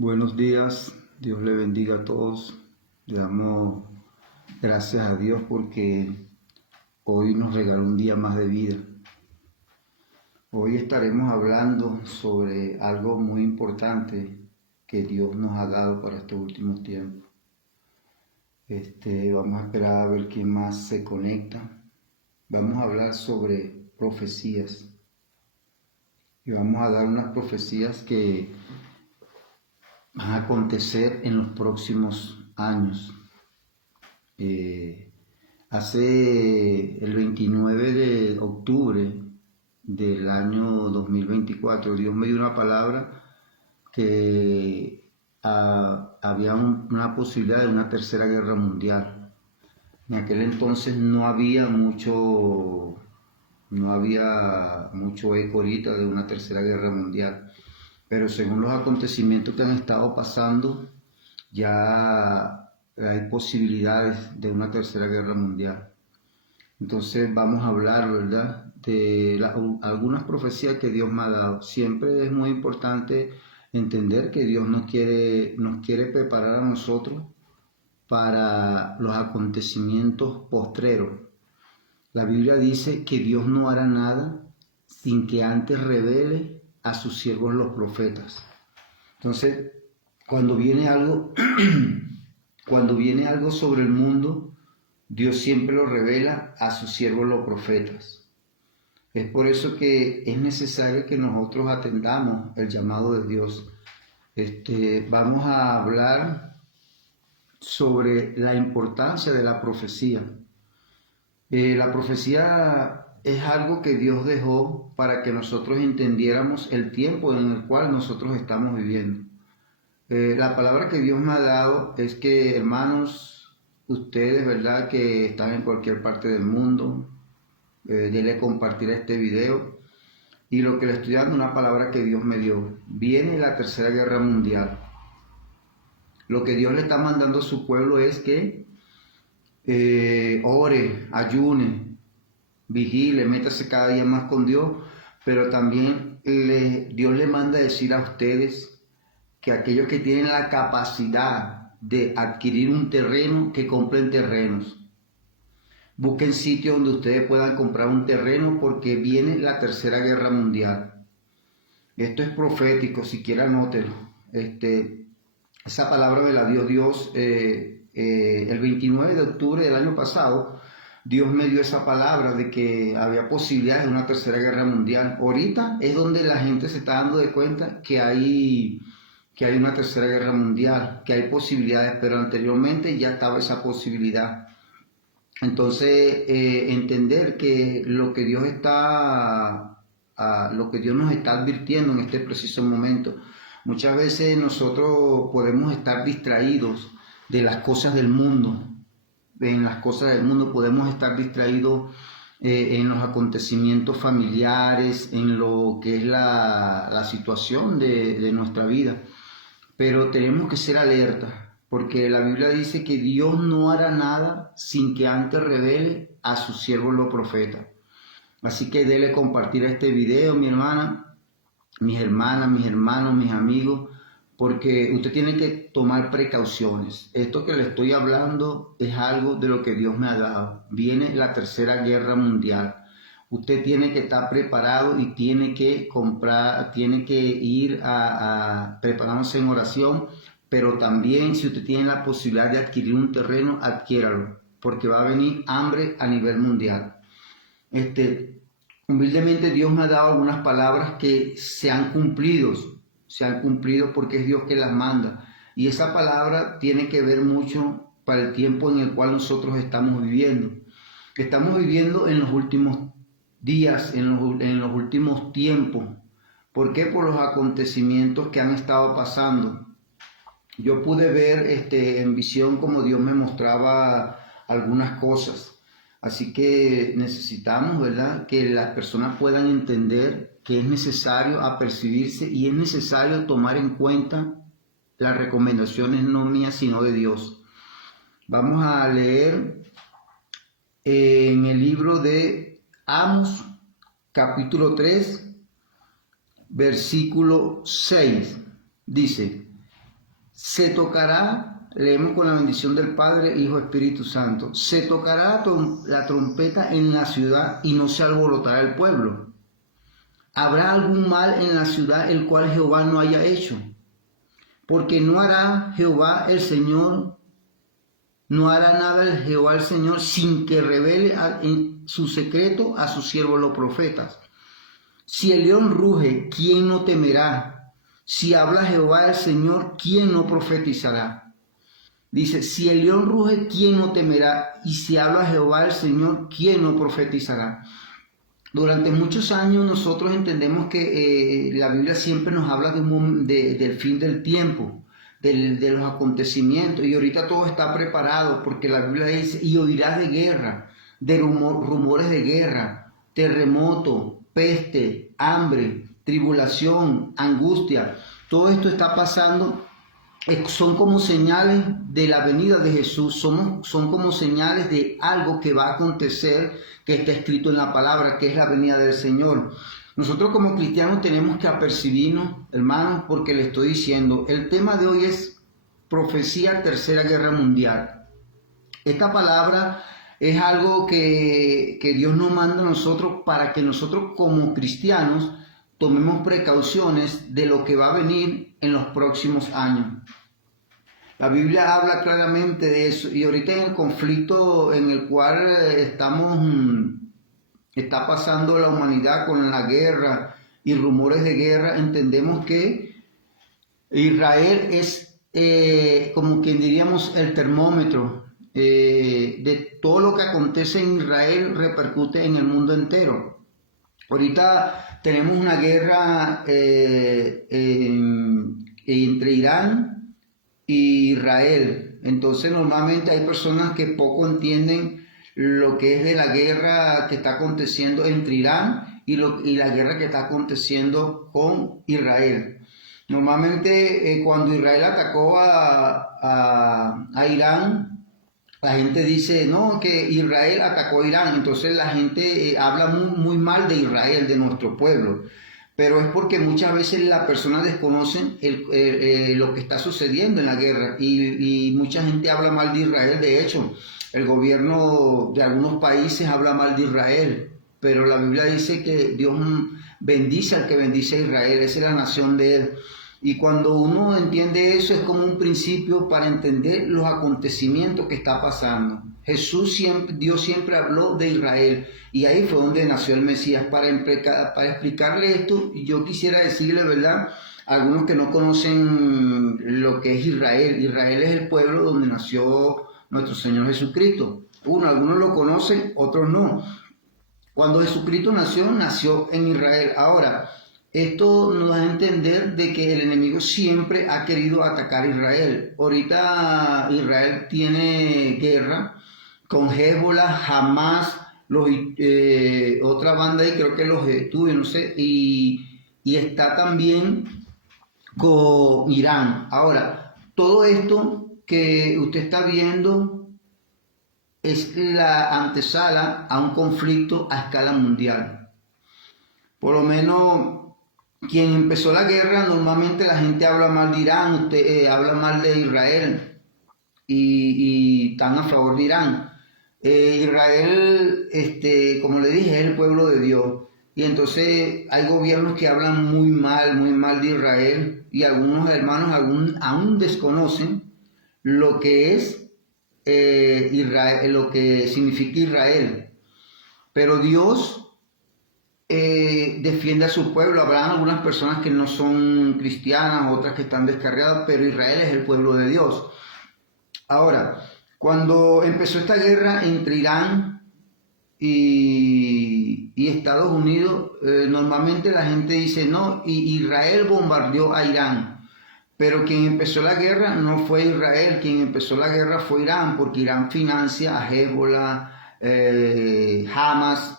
Buenos días, Dios le bendiga a todos. Le damos gracias a Dios porque hoy nos regaló un día más de vida. Hoy estaremos hablando sobre algo muy importante que Dios nos ha dado para estos últimos tiempos. Vamos a esperar a ver quién más se conecta. Vamos a hablar sobre profecías y vamos a dar unas profecías que van a acontecer en los próximos años. Hace el 29 de octubre del año 2024, Dios me dio una palabra que había una posibilidad de una tercera guerra mundial. En aquel entonces no había mucho eco ahorita de una tercera guerra mundial, pero según los acontecimientos que han estado pasando, ya hay posibilidades de una tercera guerra mundial. Entonces vamos a hablar, ¿verdad?, de algunas profecías que Dios me ha dado. Siempre es muy importante entender que Dios nos quiere preparar a nosotros para los acontecimientos postreros. La Biblia dice que Dios no hará nada sin que antes revele a sus siervos los profetas. Entonces, cuando viene algo sobre el mundo, Dios siempre lo revela a sus siervos los profetas. Es por eso que es necesario que nosotros atendamos el llamado de Dios. Vamos a hablar sobre la importancia de la profecía. La profecía es algo que Dios dejó para que nosotros entendiéramos el tiempo en el cual nosotros estamos viviendo. La palabra que Dios me ha dado es que, hermanos, ustedes, ¿verdad?, que están en cualquier parte del mundo, denle compartir este video. Y lo que le estoy dando, una palabra que Dios me dio. Viene la tercera guerra mundial. Lo que Dios le está mandando a su pueblo es que ore, ayune, vigile, métase cada día más con Dios, pero también Dios le manda a decir a ustedes que aquellos que tienen la capacidad de adquirir un terreno, que compren terrenos. Busquen sitios donde ustedes puedan comprar un terreno porque viene la tercera guerra mundial. Esto es profético, si quieren anótenlo. Esa palabra me la dio Dios el 29 de octubre del año pasado. Dios me dio esa palabra de que había posibilidades de una tercera guerra mundial. Ahorita es donde la gente se está dando de cuenta que hay una tercera guerra mundial, que hay posibilidades, pero anteriormente ya estaba esa posibilidad. Entonces, entender que lo que Dios nos está advirtiendo en este preciso momento, muchas veces nosotros podemos estar distraídos de las cosas del mundo. En las cosas del mundo podemos estar distraídos en los acontecimientos familiares, en lo que es la situación de nuestra vida. Pero tenemos que ser alertas, porque la Biblia dice que Dios no hará nada sin que antes revele a sus siervos los profetas. Así que dele compartir este video, mi hermana, mis hermanas, mis hermanos, mis amigos, porque usted tiene que tomar precauciones. Esto que le estoy hablando es algo de lo que Dios me ha dado. Viene la tercera guerra mundial. Usted tiene que estar preparado y tiene que ir preparándose en oración, pero también si usted tiene la posibilidad de adquirir un terreno, adquiéralo, porque va a venir hambre a nivel mundial. Humildemente Dios me ha dado algunas palabras que se han cumplido porque es Dios que las manda. Y esa palabra tiene que ver mucho para el tiempo en el cual nosotros estamos viviendo. Estamos viviendo en los últimos días, en los últimos tiempos. ¿Por qué? Por los acontecimientos que han estado pasando. Yo pude ver en visión como Dios me mostraba algunas cosas. Así que necesitamos, ¿verdad?, que las personas puedan entender que es necesario apercibirse y es necesario tomar en cuenta las recomendaciones no mías, sino de Dios. Vamos a leer en el libro de Amos, capítulo 3, versículo 6. Dice: se tocará, leemos con la bendición del Padre, Hijo, Espíritu Santo, se tocará la trompeta en la ciudad y no se alborotará el pueblo. Habrá algún mal en la ciudad el cual Jehová no haya hecho, porque no hará Jehová el Señor, no hará nada el Jehová el Señor sin que revele en su secreto a sus siervos los profetas. Si el león ruge, ¿quién no temerá? Si habla Jehová el Señor, ¿quién no profetizará? Dice, si el león ruge, ¿quién no temerá? Y si habla Jehová el Señor, ¿quién no profetizará? Durante muchos años nosotros entendemos que la Biblia siempre nos habla del fin del tiempo, de los acontecimientos, y ahorita todo está preparado porque la Biblia dice, y oirás de guerra, de rumores de guerra, terremoto, peste, hambre, tribulación, angustia. Todo esto está pasando, son como señales de la venida de Jesús, son como señales de algo que va a acontecer, que está escrito en la palabra, que es la venida del Señor. Nosotros como cristianos tenemos que apercibirnos, hermanos, porque le estoy diciendo, el tema de hoy es profecía, Tercera Guerra Mundial. Esta palabra es algo que Dios nos manda a nosotros para que nosotros como cristianos tomemos precauciones de lo que va a venir en los próximos años. La Biblia habla claramente de eso, y ahorita en el conflicto en el cual está pasando la humanidad con la guerra y rumores de guerra, entendemos que Israel es como quien diríamos el termómetro de todo lo que acontece en Israel, repercute en el mundo entero. Ahorita tenemos una guerra entre Irán y Israel. Entonces normalmente hay personas que poco entienden lo que es de la guerra que está aconteciendo entre Irán y la guerra que está aconteciendo con Israel. Normalmente cuando Israel atacó a Irán, la gente dice, no, que Israel atacó a Irán. Entonces la gente habla muy mal de Israel, de nuestro pueblo. Pero es porque muchas veces las personas desconocen lo que está sucediendo en la guerra. Y mucha gente habla mal de Israel. De hecho, el gobierno de algunos países habla mal de Israel. Pero la Biblia dice que Dios bendice al que bendice a Israel. Esa es la nación de él. Y cuando uno entiende eso, es como un principio para entender los acontecimientos que está pasando. Dios siempre habló de Israel, y ahí fue donde nació el Mesías. Para explicarle esto, yo quisiera decirle, ¿verdad?, a algunos que no conocen lo que es Israel. Israel es el pueblo donde nació nuestro Señor Jesucristo. Algunos lo conocen, otros no. Cuando Jesucristo nació en Israel. Ahora, esto nos da a entender de que el enemigo siempre ha querido atacar a Israel. Ahorita Israel tiene guerra con Hezbollah, Hamas, otra banda ahí, creo que los Houthis, no sé, y está también con Irán. Ahora, todo esto que usted está viendo es la antesala a un conflicto a escala mundial. Por lo menos quien empezó la guerra, normalmente la gente habla mal de Irán, habla mal de Israel y están a favor de Irán. Israel, como le dije, es el pueblo de Dios. Y entonces hay gobiernos que hablan muy mal de Israel, y algunos hermanos aún desconocen lo que es Israel, lo que significa Israel. Pero Dios defiende a su pueblo. Habrán algunas personas que no son cristianas, otras que están descarriadas, pero Israel es el pueblo de Dios. Ahora, cuando empezó esta guerra entre Irán y Estados Unidos, normalmente la gente dice, no, Israel bombardeó a Irán. Pero quien empezó la guerra no fue Israel, quien empezó la guerra fue Irán, porque Irán financia a Hezbollah, Hamas,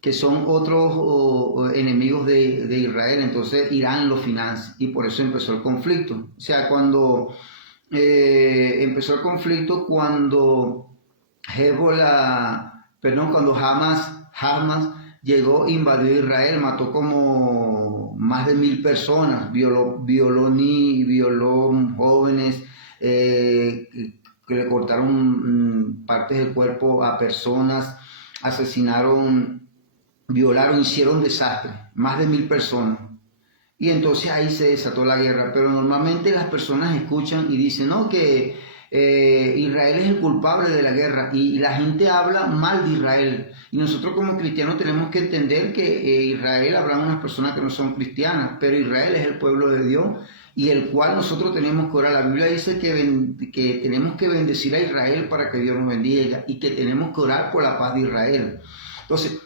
que son otros enemigos de Israel. Entonces Irán lo financia y por eso empezó el conflicto. O sea, cuando empezó el conflicto, cuando Hamas llegó, invadió Israel, mató como más de 1000 personas, violó jóvenes, partes del cuerpo a personas, asesinaron, violaron, hicieron desastre, más de 1000 personas. Y entonces ahí se desató la guerra. Pero normalmente las personas escuchan y dicen, no, que Israel es el culpable de la guerra. Y la gente habla mal de Israel. Y nosotros como cristianos tenemos que entender que Israel, habrá unas personas que no son cristianas, pero Israel es el pueblo de Dios y el cual nosotros tenemos que orar. La Biblia dice que tenemos que bendecir a Israel para que Dios nos bendiga y que tenemos que orar por la paz de Israel. Entonces,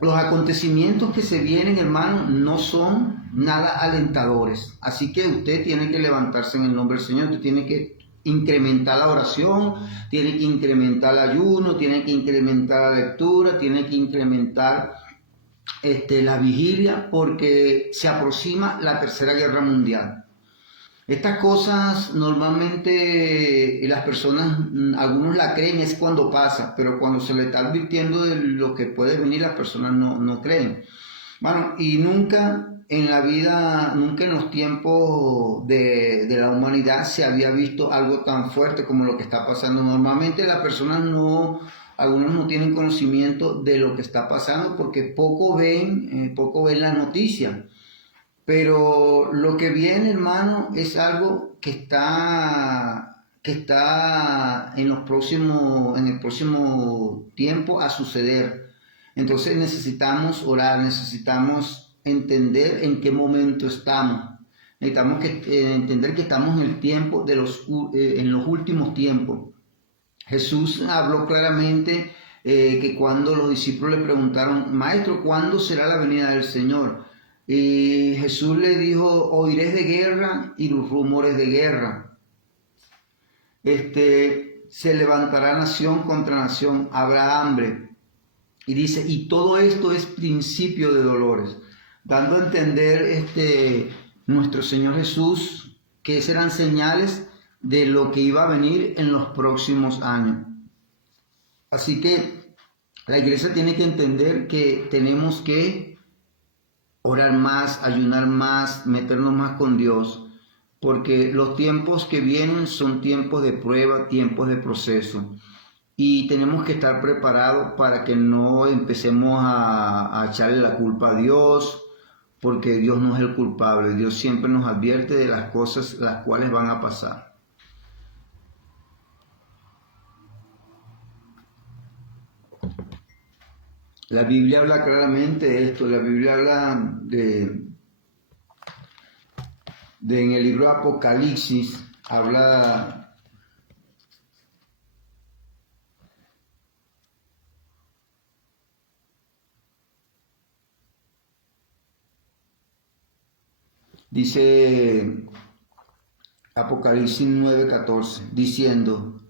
los acontecimientos que se vienen, hermano, no son nada alentadores. Así que usted tiene que levantarse en el nombre del Señor. Usted tiene que incrementar la oración, tiene que incrementar el ayuno, tiene que incrementar la lectura, tiene que incrementar la vigilia, porque se aproxima la Tercera Guerra Mundial. Estas cosas normalmente las personas, algunos la creen, es cuando pasa, pero cuando se le está advirtiendo de lo que puede venir, las personas no creen. Bueno, y nunca en la vida, nunca en los tiempos de la humanidad se había visto algo tan fuerte como lo que está pasando. Normalmente las personas algunos no tienen conocimiento de lo que está pasando porque poco ven la noticia. Pero lo que viene, hermano, es algo que está en el próximo tiempo a suceder. Entonces necesitamos orar, necesitamos entender en qué momento estamos. Necesitamos entender que estamos en el tiempo en los últimos tiempos. Jesús habló claramente que cuando los discípulos le preguntaron, Maestro, ¿cuándo será la venida del Señor? Y Jesús le dijo, oiréis de guerra y los rumores de guerra. Se levantará nación contra nación, habrá hambre. Y dice, y todo esto es principio de dolores. Dando a entender nuestro Señor Jesús que esas eran señales de lo que iba a venir en los próximos años. Así que la iglesia tiene que entender que tenemos que orar más, ayunar más, meternos más con Dios, porque los tiempos que vienen son tiempos de prueba, tiempos de proceso, y tenemos que estar preparados para que no empecemos a echarle la culpa a Dios, porque Dios no es el culpable. Dios siempre nos advierte de las cosas las cuales van a pasar. La Biblia habla claramente de esto. La Biblia habla en el libro de Apocalipsis, habla dice Apocalipsis 9:14, diciendo,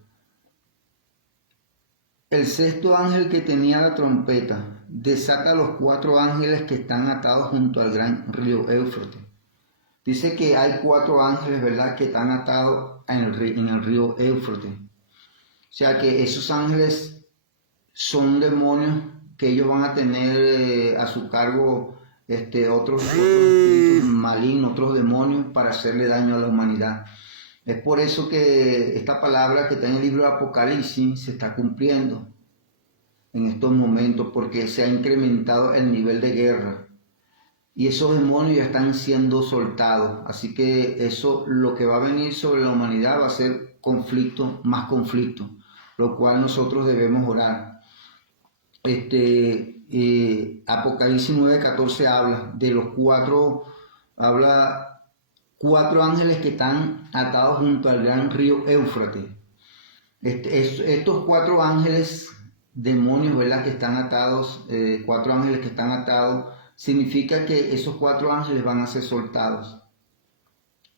el sexto ángel que tenía la trompeta desata a los 4 ángeles que están atados junto al gran río Éufrates. Dice que hay 4 ángeles, ¿verdad?, que están atados en el río Éufrates. O sea que esos ángeles son demonios que ellos van a tener a su cargo otros espíritus malignos, otros demonios para hacerle daño a la humanidad. Es por eso que esta palabra que está en el libro de Apocalipsis se está cumpliendo en estos momentos, porque se ha incrementado el nivel de guerra y esos demonios ya están siendo soltados. Así que eso, lo que va a venir sobre la humanidad va a ser conflicto, más conflicto, lo cual nosotros debemos orar. Apocalipsis 9:14 habla de los 4 ángeles que están atados junto al gran río Éufrates. Estos 4 ángeles, demonios, ¿verdad?, que están atados, 4 ángeles que están atados, significa que esos 4 ángeles van a ser soltados.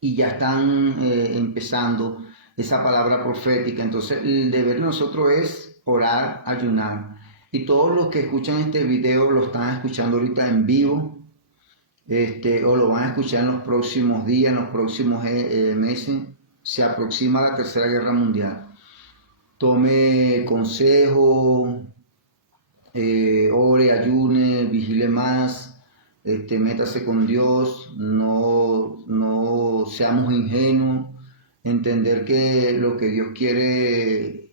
Y ya están empezando esa palabra profética. Entonces el deber de nosotros es orar, ayunar. Y todos los que escuchan este video lo están escuchando ahorita en vivo, o lo van a escuchar en los próximos días, en los próximos meses. Se aproxima la Tercera Guerra Mundial. Tome consejo, ore, ayune, vigile más, métase con Dios, no seamos ingenuos, entender que lo que Dios quiere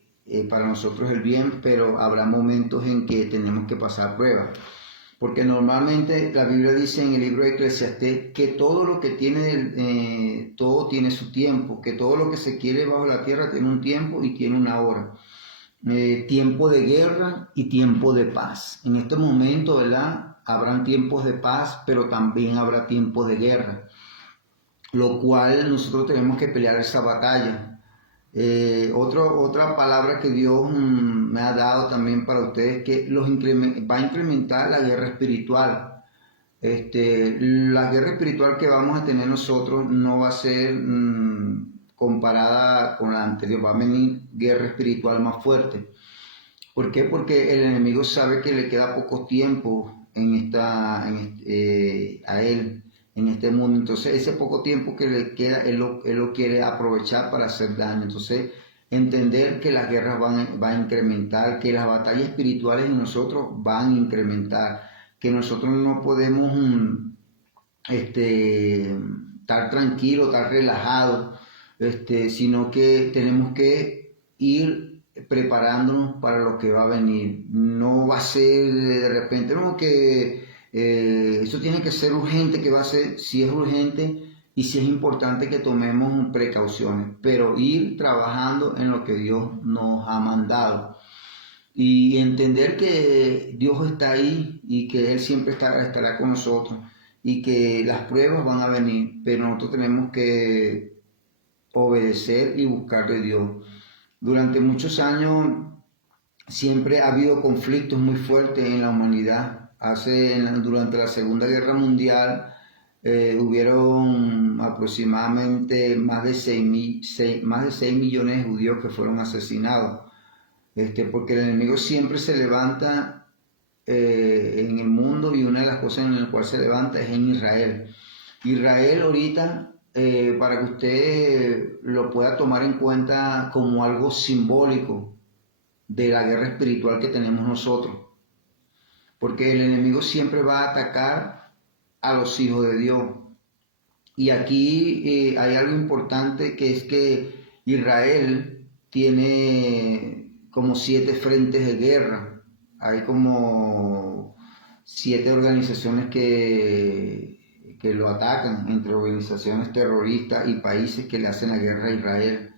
para nosotros el bien, pero habrá momentos en que tenemos que pasar pruebas. Porque normalmente la Biblia dice en el libro de Eclesiastés que todo lo que tiene, todo tiene su tiempo, que todo lo que se quiere bajo la tierra tiene un tiempo y tiene una hora. Tiempo de guerra y tiempo de paz. En este momento, ¿verdad? Habrán tiempos de paz, pero también habrá tiempos de guerra, lo cual nosotros tenemos que pelear esa batalla. Otra palabra que Dios me ha dado también para ustedes, que va a incrementar la guerra espiritual. La guerra espiritual que vamos a tener nosotros no va a ser comparada con la anterior, va a venir guerra espiritual más fuerte. ¿Por qué? Porque el enemigo sabe que le queda poco tiempo a él en este mundo. Entonces ese poco tiempo que le queda, él lo quiere aprovechar para hacer daño. Entonces entender que las guerras van a incrementar, que las batallas espirituales en nosotros van a incrementar, que nosotros no podemos estar tranquilos, estar relajados, sino que tenemos que ir preparándonos para lo que va a venir. No va a ser de repente, no, que eso tiene que ser urgente, que va a ser, si es urgente y si es importante que tomemos precauciones, pero ir trabajando en lo que Dios nos ha mandado y entender que Dios está ahí y que Él siempre estará con nosotros y que las pruebas van a venir, pero nosotros tenemos que obedecer y buscar de Dios. Durante muchos años siempre ha habido conflictos muy fuertes en la humanidad. Durante la Segunda Guerra Mundial hubieron aproximadamente más de 6 millones de judíos que fueron asesinados, porque el enemigo siempre se levanta en el mundo, y una de las cosas en las cuales se levanta es en Israel. Israel ahorita, para que usted lo pueda tomar en cuenta como algo simbólico de la guerra espiritual que tenemos nosotros, porque el enemigo siempre va a atacar a los hijos de Dios. Y aquí hay algo importante, que es que Israel tiene como 7 frentes de guerra. Hay como 7 organizaciones que lo atacan, entre organizaciones terroristas y países que le hacen la guerra a Israel: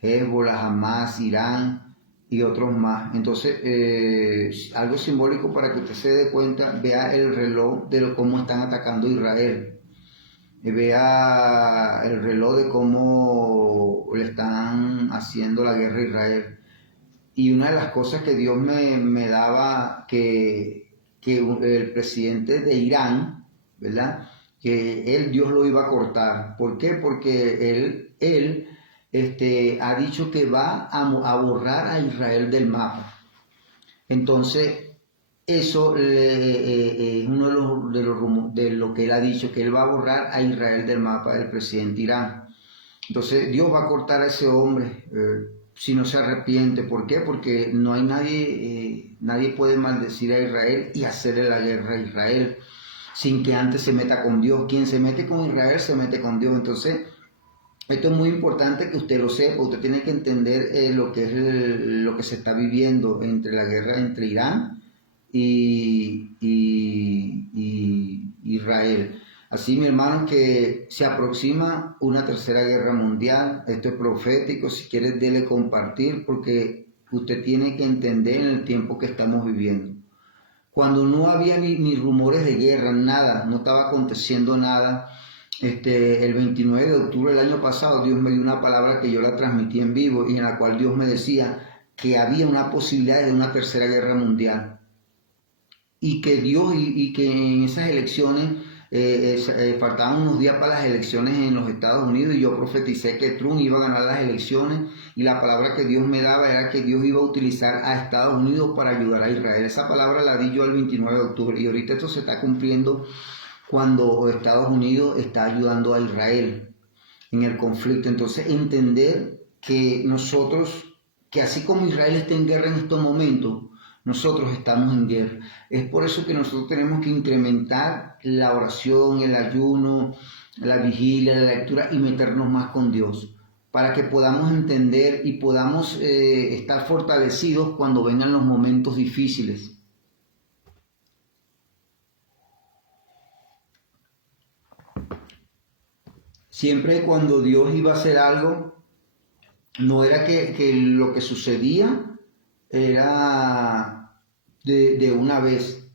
Hezbollah, Hamas, Irán y otros más. Entonces, algo simbólico para que usted se dé cuenta, vea el reloj de cómo están atacando a Israel, vea el reloj de cómo le están haciendo la guerra a Israel. Y una de las cosas que Dios me daba, que el presidente de Irán, ¿verdad?, que Dios lo iba a cortar. ¿Por qué? Porque él ha dicho que va a borrar a Israel del mapa. Entonces, eso es uno de lo que él ha dicho, que él va a borrar a Israel del mapa, del presidente Irán. Entonces, Dios va a cortar a ese hombre si no se arrepiente. ¿Por qué? Porque no hay nadie puede maldecir a Israel y hacerle la guerra a Israel sin que antes se meta con Dios. Quien se mete con Israel se mete con Dios. Entonces, esto es muy importante que usted lo sepa. Usted tiene que entender lo que es lo que se está viviendo entre la guerra entre Irán y Israel. Así, mi hermano, que se aproxima una tercera guerra mundial. Esto es profético. Si quieres, dele compartir, porque usted tiene que entender en el tiempo que estamos viviendo. Cuando no había ni rumores de guerra, nada, no estaba aconteciendo nada. El 29 de octubre del año pasado, Dios me dio una palabra que yo la transmití en vivo, y en la cual Dios me decía que había una posibilidad de una tercera guerra mundial. Y que Dios, y que en esas elecciones, faltaban unos días para las elecciones en los Estados Unidos, y yo profeticé que Trump iba a ganar las elecciones, y la palabra que Dios me daba era que Dios iba a utilizar a Estados Unidos para ayudar a Israel. Esa palabra la di yo el 29 de octubre, y ahorita esto se está cumpliendo cuando Estados Unidos está ayudando a Israel en el conflicto. Entonces, entender que nosotros, que así como Israel está en guerra en estos momentos, nosotros estamos en guerra. Es por eso que nosotros tenemos que incrementar la oración, el ayuno, la vigilia, la lectura, y meternos más con Dios. para que podamos entender y podamos estar fortalecidos cuando vengan los momentos difíciles. Siempre cuando Dios iba a hacer algo, no era que lo que sucedía era de una vez,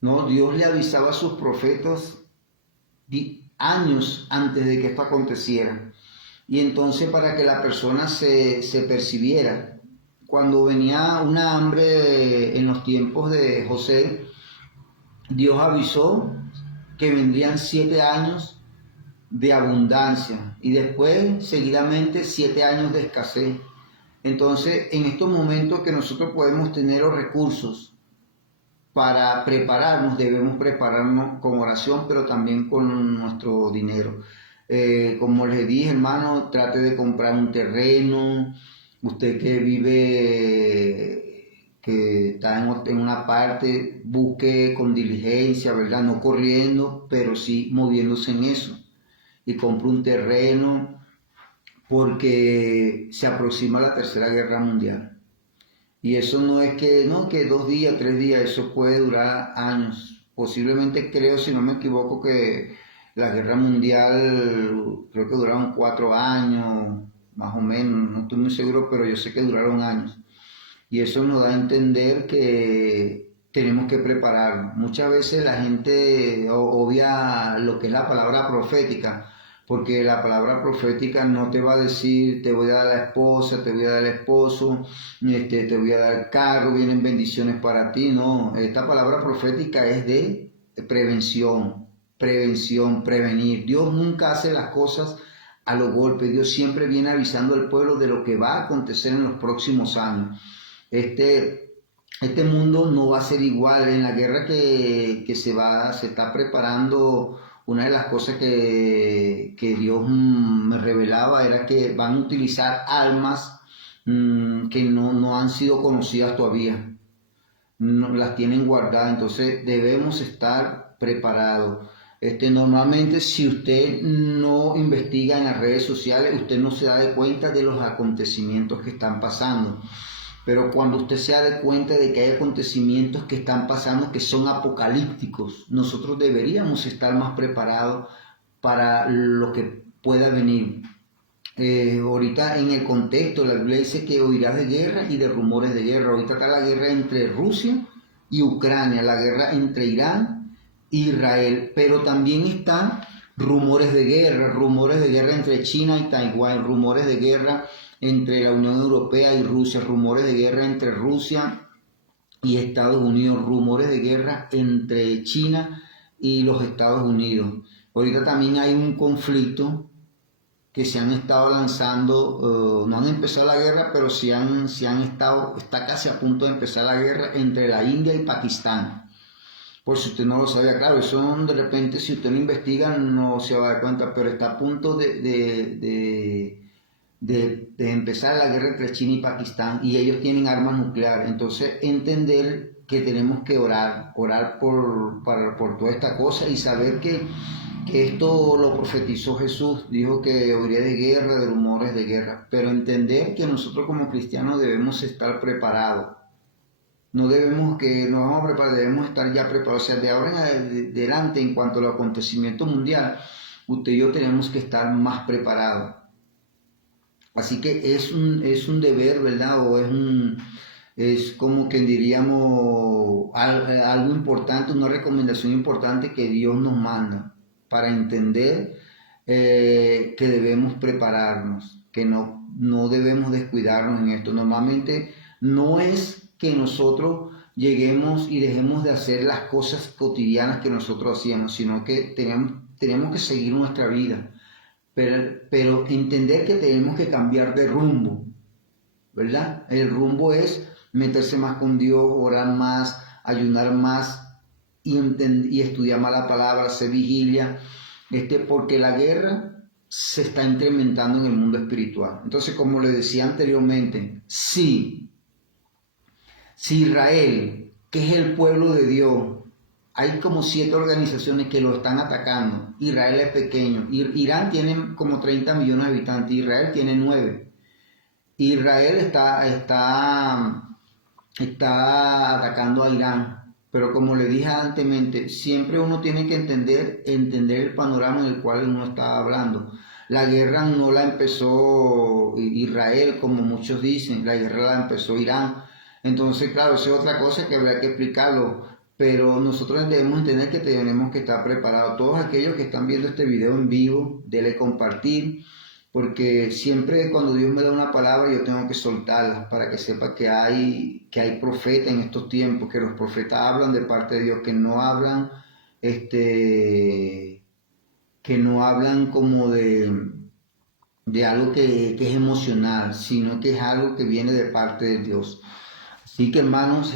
¿no? Dios le avisaba a sus profetas años antes de que esto aconteciera. Y entonces para que la persona se percibiera, cuando venía una hambre en los tiempos de José, Dios avisó que vendrían 7 años de abundancia y después seguidamente 7 años de escasez. Entonces, en estos momentos que nosotros podemos tener los recursos para prepararnos, debemos prepararnos con oración, pero también con nuestro dinero. Como les dije, hermano, trate de comprar un terreno. Usted que vive, que está en una parte, busque con diligencia, ¿verdad? No corriendo, pero sí moviéndose en eso. Y compre un terreno, porque se aproxima la Tercera Guerra Mundial. Y eso no es que 2 días, 3 días, eso puede durar años. Posiblemente creo, si no me equivoco, que la Guerra Mundial creo que duraron 4 años, más o menos, no estoy muy seguro, pero yo sé que duraron años. Y eso nos da a entender que tenemos que prepararnos. Muchas veces la gente obvia lo que es la palabra profética, porque la palabra profética no te va a decir te voy a dar la esposa, te voy a dar el esposo, te voy a dar el carro, vienen bendiciones para ti. No, esta palabra profética es de prevención, prevenir. Dios nunca hace las cosas a los golpes. Dios siempre viene avisando al pueblo de lo que va a acontecer en los próximos años. Este mundo no va a ser igual. En la guerra que se está preparando, una de las cosas que Dios me revelaba era que van a utilizar almas que no han sido conocidas todavía, no las tienen guardadas. Entonces debemos estar preparados. Normalmente, si usted no investiga en las redes sociales, usted no se da de cuenta de los acontecimientos que están pasando. Pero cuando usted se da cuenta de que hay acontecimientos que están pasando que son apocalípticos, nosotros deberíamos estar más preparados para lo que pueda venir. Ahorita en el contexto, la Biblia dice que oirás de guerra y de rumores de guerra. Ahorita está la guerra entre Rusia y Ucrania, la guerra entre Irán e Israel, pero también están rumores de guerra entre China y Taiwán, rumores de guerra entre la Unión Europea y Rusia, rumores de guerra entre Rusia y Estados Unidos, rumores de guerra entre China y los Estados Unidos. Ahorita también hay un conflicto que se han estado lanzando, no han empezado la guerra, pero está casi a punto de empezar la guerra entre la India y Pakistán. Por si usted no lo sabía, claro, eso de repente si usted lo investiga no se va a dar cuenta, pero está a punto de empezar la guerra entre China y Pakistán, y ellos tienen armas nucleares. Entonces entender que tenemos que orar por toda esta cosa y saber que esto lo profetizó Jesús, dijo que oiría de guerra, de rumores de guerra, pero entender que nosotros como cristianos debemos estar preparados. No debemos que nos vamos a preparar, debemos estar ya preparados. O sea, de ahora en adelante, en cuanto al acontecimiento mundial, usted y yo tenemos que estar más preparados. Así que es un deber, ¿verdad? O es como que diríamos algo importante, una recomendación importante que Dios nos manda para entender que debemos prepararnos, que no debemos descuidarnos en esto. Normalmente no es que nosotros lleguemos y dejemos de hacer las cosas cotidianas que nosotros hacíamos, sino que tenemos que seguir nuestra vida. Pero entender que tenemos que cambiar de rumbo, ¿verdad? El rumbo es meterse más con Dios, orar más, ayunar más y estudiar más la palabra, hacer vigilia, porque la guerra se está incrementando en el mundo espiritual. Entonces, como le decía anteriormente, si Israel, que es el pueblo de Dios, hay como 7 organizaciones que lo están atacando. Israel es pequeño. Irán tiene como 30 millones de habitantes. Israel tiene 9. Israel está atacando a Irán. Pero como le dije anteriormente, siempre uno tiene que entender el panorama en el cual uno está hablando. La guerra no la empezó Israel, como muchos dicen, la guerra la empezó Irán. Entonces, claro, eso es otra cosa que habría que explicarlo. Pero nosotros debemos entender que tenemos que estar preparados. Todos aquellos que están viendo este video en vivo, denle compartir, porque siempre cuando Dios me da una palabra yo tengo que soltarla para que sepa que hay profetas en estos tiempos, que los profetas hablan de parte de Dios, que no hablan como de algo que es emocional, sino que es algo que viene de parte de Dios. Así que hermanos,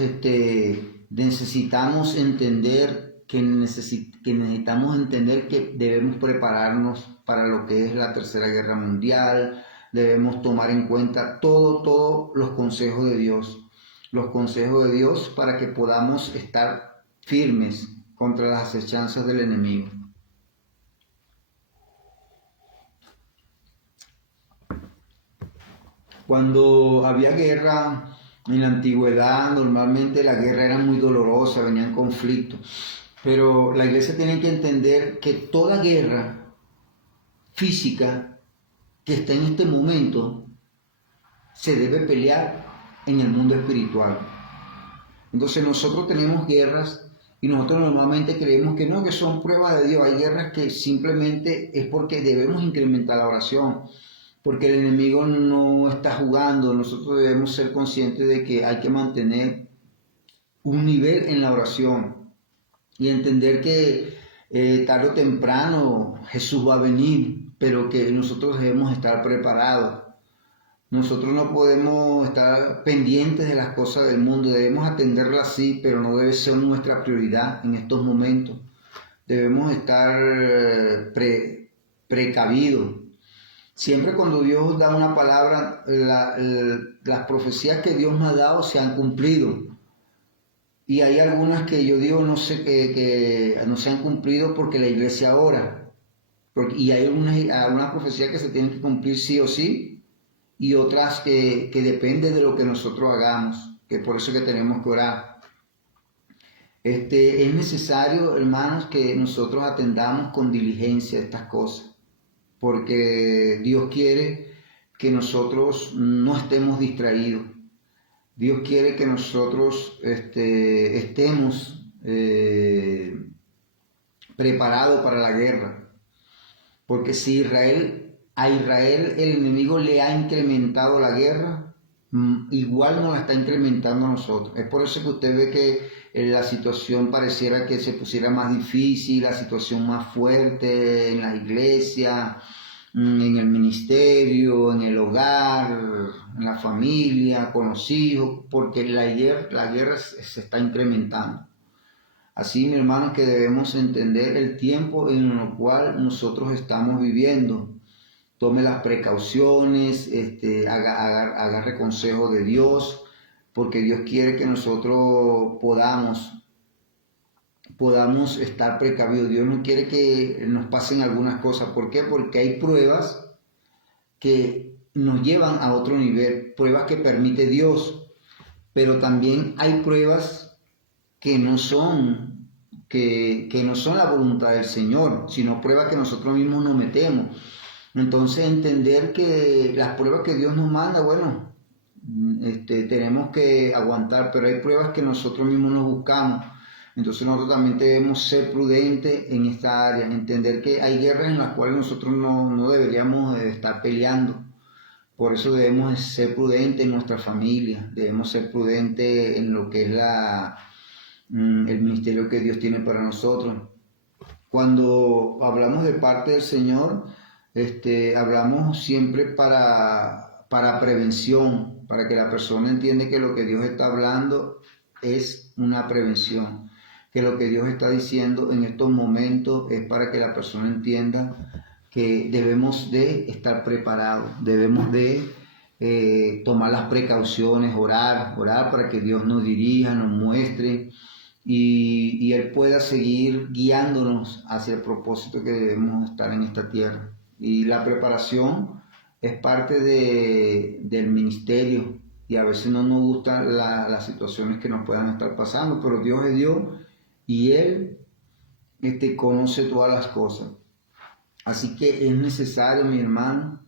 necesitamos entender que debemos prepararnos para lo que es la Tercera Guerra Mundial. Debemos tomar en cuenta todos los consejos de Dios. Los consejos de Dios para que podamos estar firmes contra las acechanzas del enemigo. Cuando había guerra en la antigüedad, normalmente la guerra era muy dolorosa, venían conflictos. Pero la iglesia tiene que entender que toda guerra física que está en este momento se debe pelear en el mundo espiritual. Entonces nosotros tenemos guerras y nosotros normalmente creemos que no, que son pruebas de Dios. Hay guerras que simplemente es porque debemos incrementar la oración, porque el enemigo no está jugando. Nosotros debemos ser conscientes de que hay que mantener un nivel en la oración y entender que tarde o temprano Jesús va a venir, pero que nosotros debemos estar preparados. Nosotros no podemos estar pendientes de las cosas del mundo, debemos atenderlas sí, pero no debe ser nuestra prioridad en estos momentos. Debemos estar precavidos. Siempre cuando Dios da una palabra, las profecías que Dios me ha dado se han cumplido. Y hay algunas que yo digo no sé que no se han cumplido porque la iglesia ora. Y hay algunas profecías que se tienen que cumplir sí o sí, y otras que dependen de lo que nosotros hagamos, que por eso que tenemos que orar. Es necesario, hermanos, que nosotros atendamos con diligencia estas cosas, porque Dios quiere que nosotros no estemos distraídos. Dios quiere que nosotros estemos preparados para la guerra, porque si a Israel el enemigo le ha incrementado la guerra, igual nos la está incrementando a nosotros. Es por eso que usted ve que la situación pareciera que se pusiera más difícil, la situación más fuerte en la iglesia, en el ministerio, en el hogar, en la familia, con los hijos, porque la guerra se está incrementando. Así, mi hermano, que debemos entender el tiempo en el cual nosotros estamos viviendo. Tome las precauciones, agarre consejo de Dios, porque Dios quiere que nosotros podamos estar precavidos. Dios no quiere que nos pasen algunas cosas. ¿Por qué? Porque hay pruebas que nos llevan a otro nivel, pruebas que permite Dios, pero también hay pruebas que no son la voluntad del Señor, sino pruebas que nosotros mismos nos metemos. Entonces entender que las pruebas que Dios nos manda, bueno, tenemos que aguantar, pero hay pruebas que nosotros mismos nos buscamos. Entonces nosotros también debemos ser prudentes en esta área, entender que hay guerras en las cuales nosotros no deberíamos estar peleando. Por eso debemos ser prudentes en nuestra familia, debemos ser prudentes en lo que es el ministerio que Dios tiene para nosotros. Cuando hablamos de parte del Señor, hablamos siempre para prevención, para que la persona entienda que lo que Dios está hablando es una prevención, que lo que Dios está diciendo en estos momentos es para que la persona entienda que debemos de estar preparados, debemos de tomar las precauciones, orar para que Dios nos dirija, nos muestre y Él pueda seguir guiándonos hacia el propósito que debemos estar en esta tierra. Y la preparación es parte del ministerio, y a veces no nos gustan las situaciones que nos puedan estar pasando, pero Dios es Dios y Él conoce todas las cosas. Así que es necesario, mi hermano,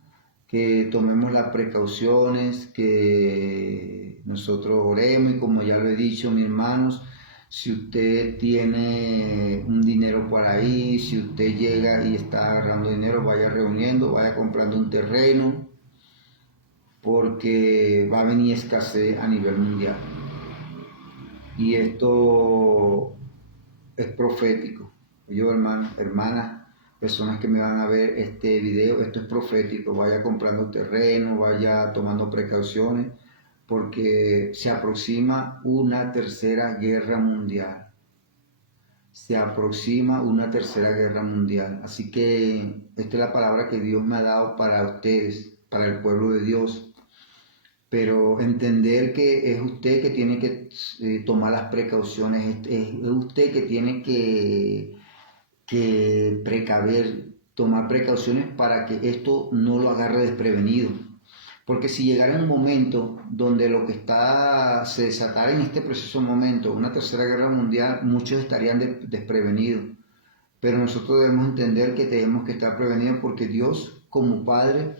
que tomemos las precauciones, que nosotros oremos, y como ya lo he dicho, mis hermanos, si usted tiene un dinero por ahí, si usted llega y está agarrando dinero, vaya reuniendo, vaya comprando un terreno, porque va a venir escasez a nivel mundial. Y esto es profético. Yo, hermanos, hermanas, personas que me van a ver este video, esto es profético. Vaya comprando terreno, vaya tomando precauciones, porque se aproxima una tercera guerra mundial. Se aproxima una tercera guerra mundial. Así que esta es la palabra que Dios me ha dado para ustedes, para el pueblo de Dios. Pero entender que es usted que tiene que tomar las precauciones, es usted que tiene que precaver, tomar precauciones para que esto no lo agarre desprevenido. Porque si llegara un momento donde lo que se desatara en este preciso momento, una tercera guerra mundial, muchos estarían desprevenidos. Pero nosotros debemos entender que tenemos que estar prevenidos, porque Dios, como Padre,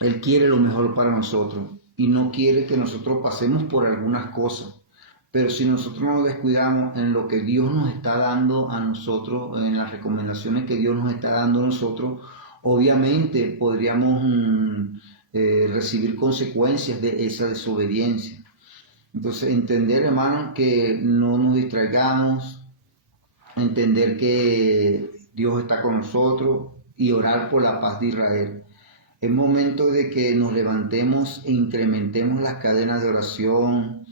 Él quiere lo mejor para nosotros y no quiere que nosotros pasemos por algunas cosas. Pero si nosotros nos descuidamos en lo que Dios nos está dando a nosotros, en las recomendaciones que Dios nos está dando a nosotros, obviamente podríamos recibir consecuencias de esa desobediencia. Entonces, entender, hermano, que no nos distraigamos, entender que Dios está con nosotros y orar por la paz de Israel. Es momento de que nos levantemos e incrementemos las cadenas de oración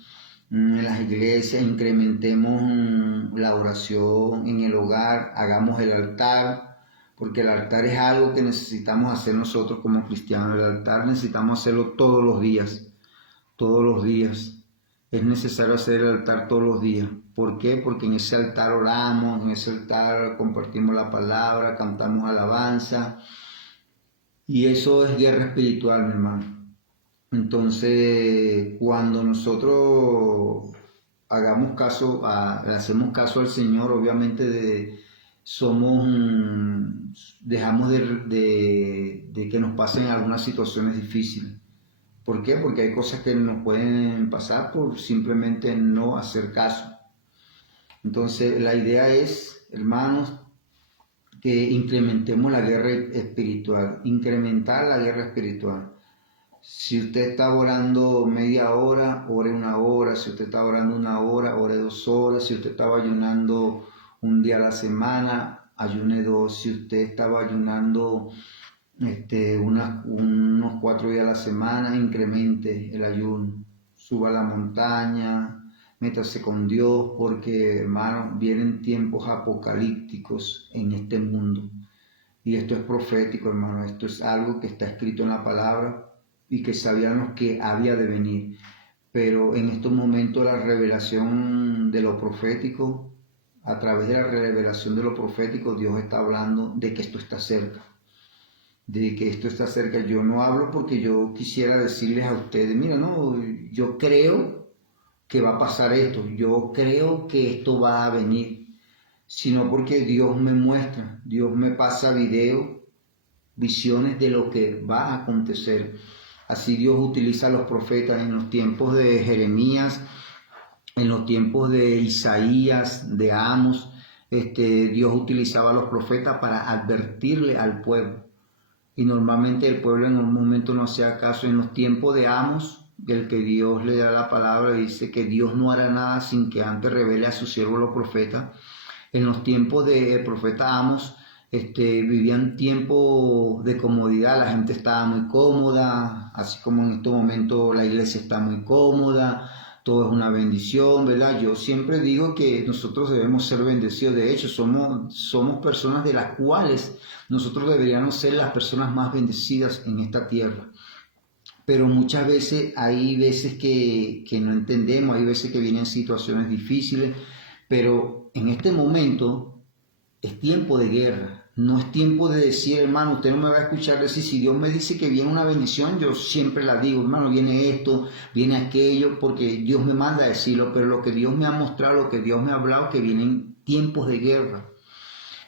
en las iglesias, incrementemos la oración en el hogar, hagamos el altar, porque el altar es algo que necesitamos hacer nosotros como cristianos. El altar necesitamos hacerlo todos los días, todos los días. Es necesario hacer el altar todos los días. ¿Por qué? Porque en ese altar oramos, en ese altar compartimos la palabra, cantamos alabanza. Y eso es guerra espiritual, mi hermano. Entonces, cuando nosotros hagamos caso, le hacemos caso al Señor, obviamente dejamos de que nos pasen algunas situaciones difíciles. ¿Por qué? Porque hay cosas que nos pueden pasar por simplemente no hacer caso. Entonces, la idea es, hermanos, que incrementemos la guerra espiritual, incrementar la guerra espiritual. Si usted está orando media hora, ore una hora. Si usted está orando una hora, ore 2 horas. Si usted estaba ayunando un día a la semana, ayune 2. Si usted estaba ayunando unos 4 días a la semana, incremente el ayuno. Suba a la montaña, métase con Dios, porque, hermanos, vienen tiempos apocalípticos en este mundo. Y esto es profético, hermano. Esto es algo que está escrito en la palabra y que sabíamos que había de venir. Pero en estos momentos la revelación de lo profético, a través de la revelación de lo profético, Dios está hablando de que esto está cerca. De que esto está cerca. Yo no hablo porque yo quisiera decirles a ustedes, mira, no, yo creo que va a pasar esto, yo creo que esto va a venir, sino porque Dios me muestra, Dios me pasa visiones de lo que va a acontecer. Así Dios utiliza a los profetas en los tiempos de Jeremías, en los tiempos de Isaías, de Amos. Dios utilizaba a los profetas para advertirle al pueblo. Y normalmente el pueblo en un momento no hacía caso. En los tiempos de Amos, del que Dios le da la palabra, dice que Dios no hará nada sin que antes revele a sus siervos los profetas. En los tiempos del profeta Amos, vivían tiempos de comodidad, la gente estaba muy cómoda, así como en estos momentos la iglesia está muy cómoda, todo es una bendición, ¿verdad? Yo siempre digo que nosotros debemos ser bendecidos. De hecho, somos personas de las cuales nosotros deberíamos ser las personas más bendecidas en esta tierra. Pero muchas veces hay veces que no entendemos, hay veces que vienen situaciones difíciles, Pero en este momento es tiempo de guerra. No es tiempo de decir, hermano, usted no me va a escuchar decir, si Dios me dice que viene una bendición, yo siempre la digo, hermano, viene esto, viene aquello, porque Dios me manda a decirlo, pero lo que Dios me ha mostrado, lo que Dios me ha hablado, que vienen tiempos de guerra.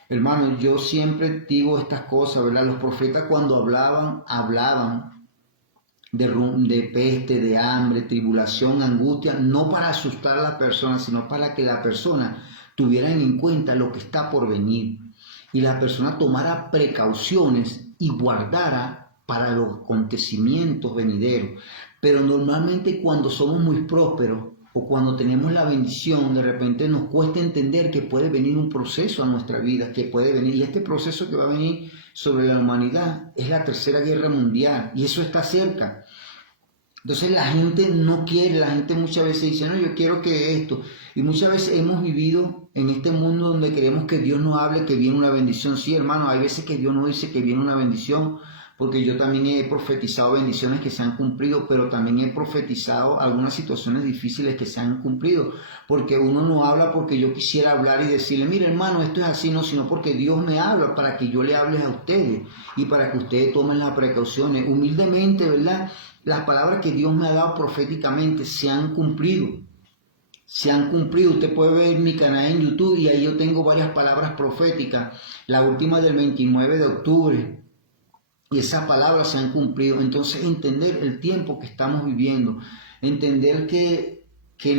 Hermano, yo siempre digo estas cosas, ¿verdad? Los profetas cuando hablaban de peste, de hambre, tribulación, angustia, no para asustar a la persona, sino para que la persona tuviera en cuenta lo que está por venir y la persona tomara precauciones y guardara para los acontecimientos venideros. Pero normalmente cuando somos muy prósperos o cuando tenemos la bendición, de repente nos cuesta entender que puede venir un proceso a nuestra vida, que puede venir, y este proceso que va a venir sobre la humanidad es la Tercera Guerra Mundial, y eso está cerca. Entonces la gente no quiere, la gente muchas veces dice, no, yo quiero que esto, y muchas veces hemos vivido en este mundo donde queremos que Dios nos hable, que viene una bendición. Sí, hermano, hay veces que Dios nos dice que viene una bendición, porque yo también he profetizado bendiciones que se han cumplido, pero también he profetizado algunas situaciones difíciles que se han cumplido, porque uno no habla porque yo quisiera hablar y decirle, mire hermano, esto es así, no, sino porque Dios me habla para que yo le hable a ustedes y para que ustedes tomen las precauciones humildemente, ¿verdad? Las palabras que Dios me ha dado proféticamente se han cumplido. Se han cumplido. Usted puede ver mi canal en YouTube y ahí yo tengo varias palabras proféticas. La última del 29 de octubre. Y esas palabras se han cumplido. Entonces entender el tiempo que estamos viviendo. Entender que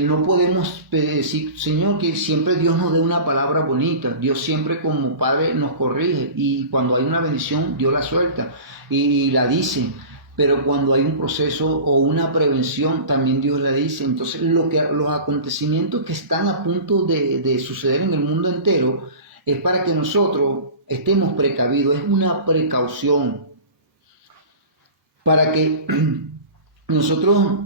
no podemos decir, Señor, que siempre Dios nos dé una palabra bonita. Dios siempre como Padre nos corrige. Y cuando hay una bendición, Dios la suelta y la dice. Pero cuando hay un proceso o una prevención, también Dios la dice. Entonces, los acontecimientos que están a punto de suceder en el mundo entero es para que nosotros estemos precavidos. Es una precaución para que nosotros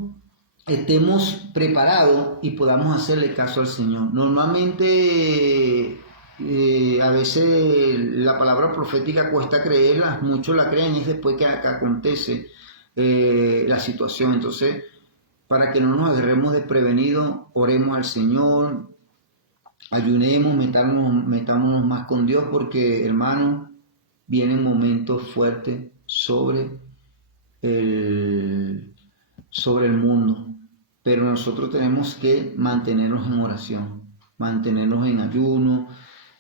estemos preparados y podamos hacerle caso al Señor. Normalmente, a veces la palabra profética cuesta creerla, muchos la creen y es después que acontece la situación. Entonces, para que no nos agarremos desprevenidos, oremos al Señor, ayunemos, metámonos más con Dios, porque hermanos, vienen momentos fuertes sobre el mundo, pero nosotros tenemos que mantenernos en oración, mantenernos en ayuno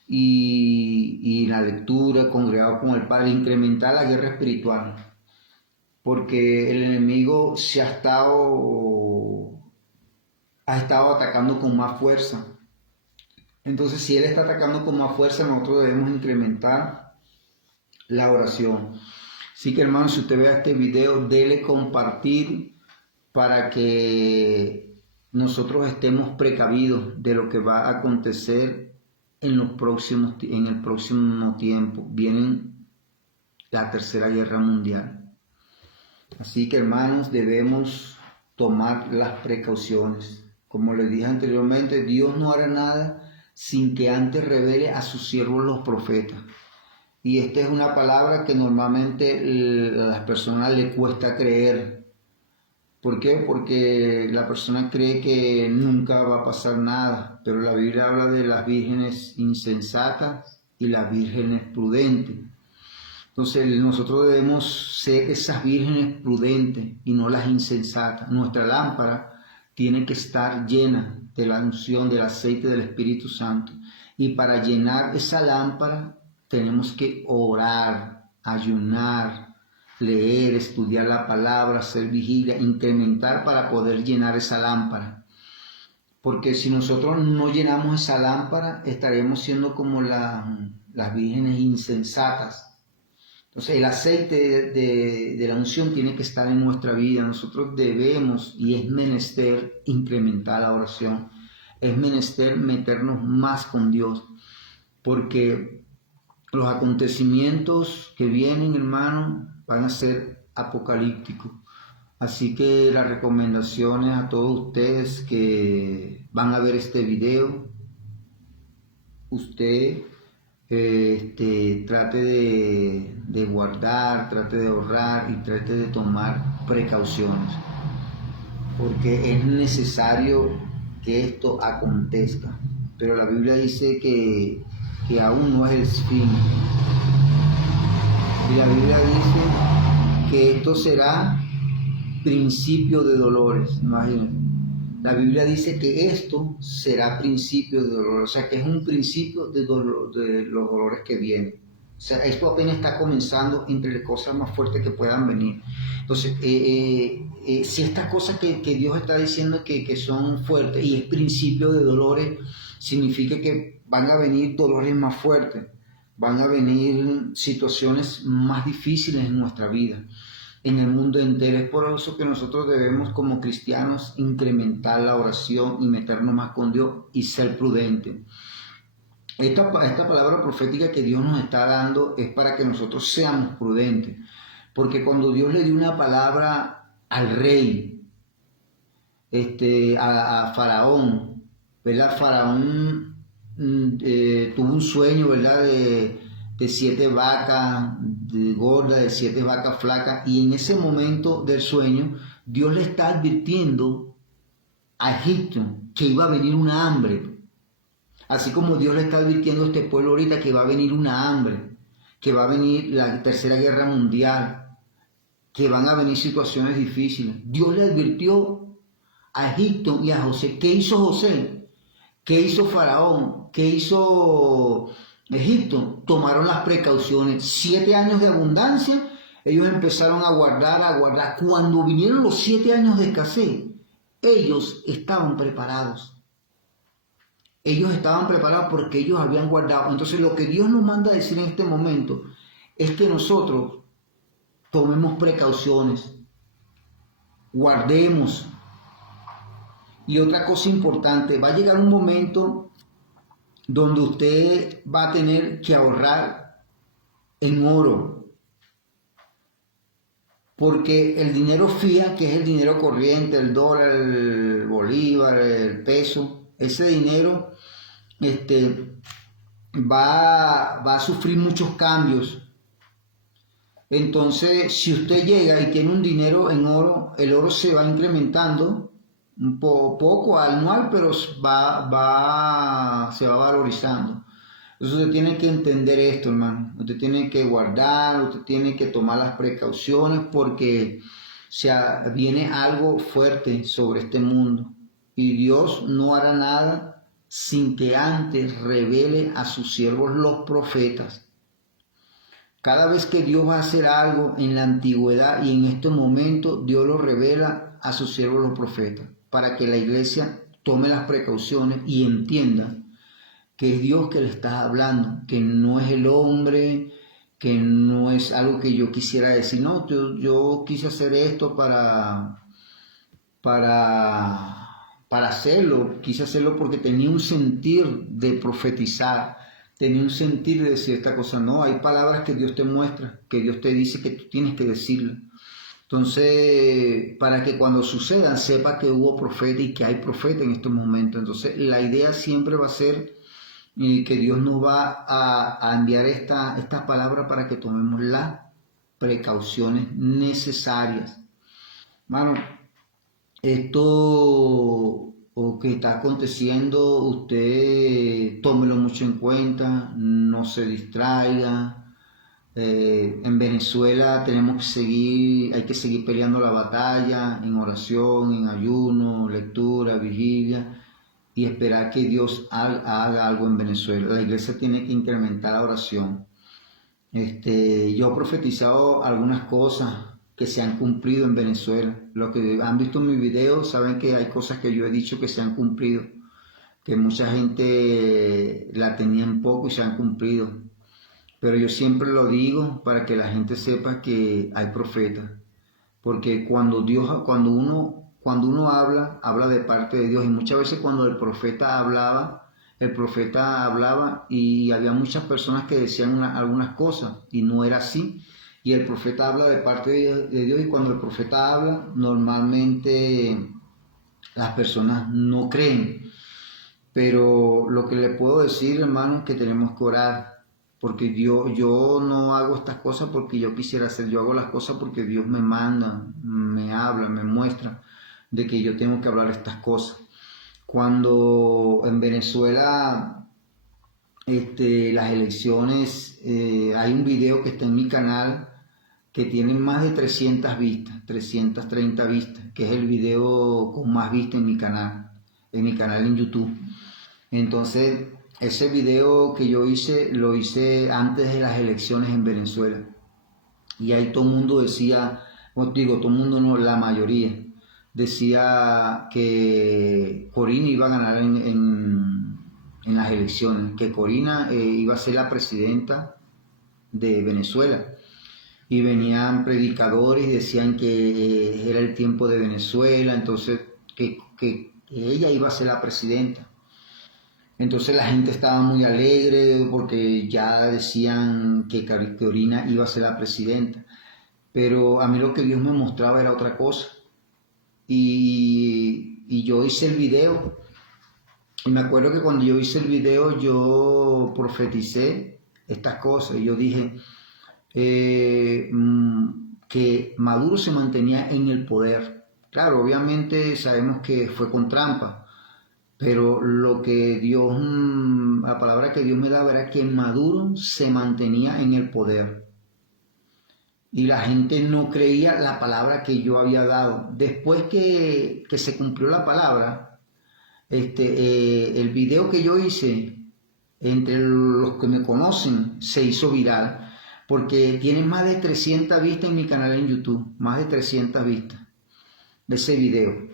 y la lectura, congregado con el Padre, incrementar la guerra espiritual. Porque el enemigo se ha estado atacando con más fuerza. Entonces, si él está atacando con más fuerza, nosotros debemos incrementar la oración. Así que, hermanos, si usted vea este video, dele compartir para que nosotros estemos precavidos de lo que va a acontecer en el próximo tiempo. Viene la Tercera Guerra Mundial. Así que, hermanos, debemos tomar las precauciones. Como les dije anteriormente, Dios no hará nada sin que antes revele a sus siervos los profetas. Y esta es una palabra que normalmente a las personas les cuesta creer. ¿Por qué? Porque la persona cree que nunca va a pasar nada. Pero la Biblia habla de las vírgenes insensatas y las vírgenes prudentes. Entonces nosotros debemos ser esas vírgenes prudentes y no las insensatas. Nuestra lámpara tiene que estar llena de la unción, del aceite del Espíritu Santo. Y para llenar esa lámpara tenemos que orar, ayunar, leer, estudiar la palabra, hacer vigilia, incrementar para poder llenar esa lámpara. Porque si nosotros no llenamos esa lámpara, estaremos siendo como las vírgenes insensatas. Entonces el aceite de la unción tiene que estar en nuestra vida. Nosotros debemos, y es menester, incrementar la oración. Es menester meternos más con Dios. Porque los acontecimientos que vienen, hermano, van a ser apocalípticos. Así que las recomendaciones a todos ustedes que van a ver este video, usted trate de guardar, trate de ahorrar y trate de tomar precauciones, porque es necesario que esto acontezca. pero la Biblia dice que aún no es el fin. Y la Biblia dice que esto será principio de dolores, imagínense. La Biblia dice que esto será principio de dolores, o sea que es un principio de los dolores que vienen. O sea, esto apenas está comenzando entre las cosas más fuertes que puedan venir. Entonces, si estas cosas que Dios está diciendo que son fuertes y es principio de dolores, significa que van a venir dolores más fuertes, van a venir situaciones más difíciles en nuestra vida, en el mundo entero. Es por eso que nosotros debemos como cristianos incrementar la oración y meternos más con Dios y ser prudentes. Esta palabra profética que Dios nos está dando es para que nosotros seamos prudentes, porque cuando Dios le dio una palabra al rey, a Faraón, ¿verdad? Faraón tuvo un sueño, ¿verdad? De 7 vacas gordas, de 7 vacas flacas, y en ese momento del sueño Dios le está advirtiendo a Egipto que iba a venir una hambre, así como Dios le está advirtiendo a este pueblo ahorita que va a venir una hambre, que va a venir la tercera guerra mundial, que van a venir situaciones difíciles. Dios le advirtió a Egipto y a José. ¿Qué hizo José? ¿Qué hizo Faraón? ¿Qué hizo Egipto? Tomaron las precauciones. 7 años de abundancia, ellos empezaron a guardar. Cuando vinieron los 7 años de escasez, ellos estaban preparados. Ellos estaban preparados porque ellos habían guardado. Entonces lo que Dios nos manda a decir en este momento es que nosotros tomemos precauciones, guardemos. Y otra cosa importante, va a llegar un momento donde usted va a tener que ahorrar en oro, porque el dinero fiat, que es el dinero corriente, el dólar, el bolívar, el peso, ese dinero va a sufrir muchos cambios. Entonces, si usted llega y tiene un dinero en oro, el oro se va incrementando un poco anual, pero se va valorizando. Entonces usted tiene que entender esto, hermano. Usted tiene que guardar, usted tiene que tomar las precauciones porque viene algo fuerte sobre este mundo. Y Dios no hará nada sin que antes revele a sus siervos los profetas. Cada vez que Dios va a hacer algo en la antigüedad y en estos momentos, Dios lo revela a sus siervos los profetas, para que la iglesia tome las precauciones y entienda que es Dios que le está hablando, que no es el hombre, que no es algo que yo quisiera decir. No, yo quise hacer esto para hacerlo, quise hacerlo porque tenía un sentir de profetizar, tenía un sentir de decir esta cosa. No, hay palabras que Dios te muestra, que Dios te dice que tú tienes que decirlas. Entonces, para que cuando sucedan sepa que hubo profeta y que hay profeta en estos momentos. Entonces, la idea siempre va a ser que Dios nos va a enviar estas palabras para que tomemos las precauciones necesarias. Hermano, esto que está aconteciendo, usted tómelo mucho en cuenta, no se distraiga. En Venezuela hay que seguir peleando la batalla en oración, en ayuno, lectura, vigilia y esperar que Dios haga algo en Venezuela. La iglesia tiene que incrementar la oración. Yo he profetizado algunas cosas que se han cumplido en Venezuela. Los que han visto mi video saben que hay cosas que yo he dicho que se han cumplido, que mucha gente la tenía en poco y se han cumplido. Pero yo siempre lo digo para que la gente sepa que hay profetas, porque cuando uno habla de parte de Dios, y muchas veces cuando el profeta hablaba y había muchas personas que decían algunas cosas y no era así, y el profeta habla de parte de Dios, y cuando el profeta habla, normalmente las personas no creen. Pero lo que le puedo decir, hermano, es que tenemos que orar. Porque yo no hago estas cosas porque yo quisiera hacer, yo hago las cosas porque Dios me manda, me habla, me muestra de que yo tengo que hablar estas cosas. cuando en Venezuela las elecciones, hay un video que está en mi canal que tiene más de 300 vistas, 330 vistas, que es el video con más vistas en mi canal en YouTube. Entonces, ese video que yo hice, lo hice antes de las elecciones en Venezuela. Y ahí todo el mundo decía, bueno, digo, todo el mundo no, la mayoría, decía que Corina iba a ganar en las elecciones, que Corina iba a ser la presidenta de Venezuela. Y venían predicadores y decían que era el tiempo de Venezuela, entonces que ella iba a ser la presidenta. Entonces la gente estaba muy alegre porque ya decían que Corina iba a ser la presidenta. Pero a mí lo que Dios me mostraba era otra cosa. Y yo hice el video. Y me acuerdo que cuando yo hice el video yo profeticé estas cosas. Y yo dije que Maduro se mantenía en el poder. Claro, obviamente sabemos que fue con trampa. Pero lo que Dios, la palabra que Dios me daba era que Maduro se mantenía en el poder. Y la gente no creía la palabra que yo había dado. Después que se cumplió la palabra, el video que yo hice, entre los que me conocen, se hizo viral. Porque tiene más de 300 vistas en mi canal en YouTube. Más de 300 vistas de ese video.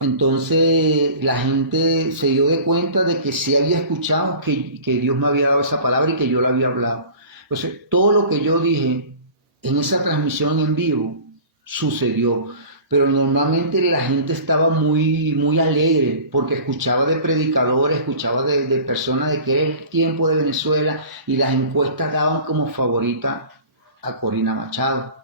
Entonces la gente se dio de cuenta de que sí había escuchado que Dios me había dado esa palabra y que yo la había hablado. Entonces todo lo que yo dije en esa transmisión en vivo sucedió, pero normalmente la gente estaba muy alegre porque escuchaba de predicadores, escuchaba de personas de que era el tiempo de Venezuela y las encuestas daban como favorita a Corina Machado.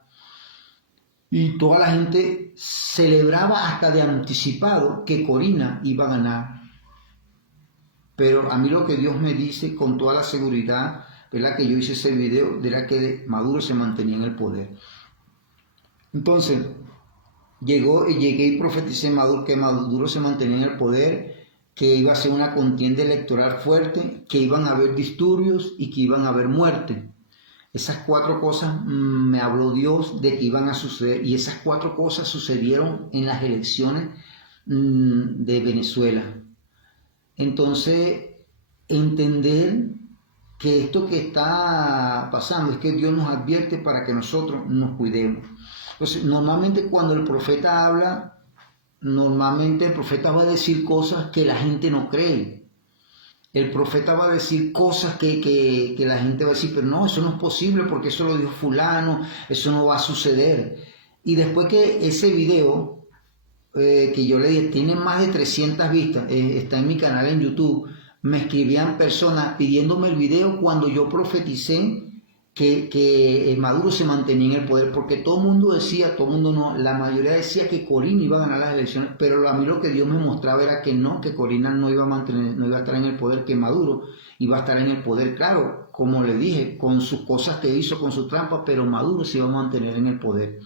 Y toda la gente celebraba hasta de anticipado que Corina iba a ganar. Pero a mí lo que Dios me dice con toda la seguridad, ¿verdad? Que yo hice ese video, era que Maduro se mantenía en el poder. Entonces, llegué y profeticé que Maduro se mantenía en el poder, que iba a ser una contienda electoral fuerte, que iban a haber disturbios y que iban a haber muerte. Esas 4 cosas me habló Dios de que iban a suceder y esas 4 cosas sucedieron en las elecciones de Venezuela. Entonces, entender que esto que está pasando es que Dios nos advierte para que nosotros nos cuidemos. Entonces, normalmente cuando el profeta habla, normalmente el profeta va a decir cosas que la gente no cree. El profeta va a decir cosas que la gente va a decir, pero no, eso no es posible porque eso lo dijo fulano, eso no va a suceder. Y después que ese video que yo le dije tiene más de 300 vistas, está en mi canal en YouTube, me escribían personas pidiéndome el video cuando yo profeticé que Maduro se mantenía en el poder, porque todo el mundo decía, todo el mundo no, la mayoría decía que Corina iba a ganar las elecciones, pero a mí lo que Dios me mostraba era que no, que Corina no iba a estar en el poder, que Maduro iba a estar en el poder, claro, como le dije, con sus cosas que hizo, con sus trampas, pero Maduro se iba a mantener en el poder.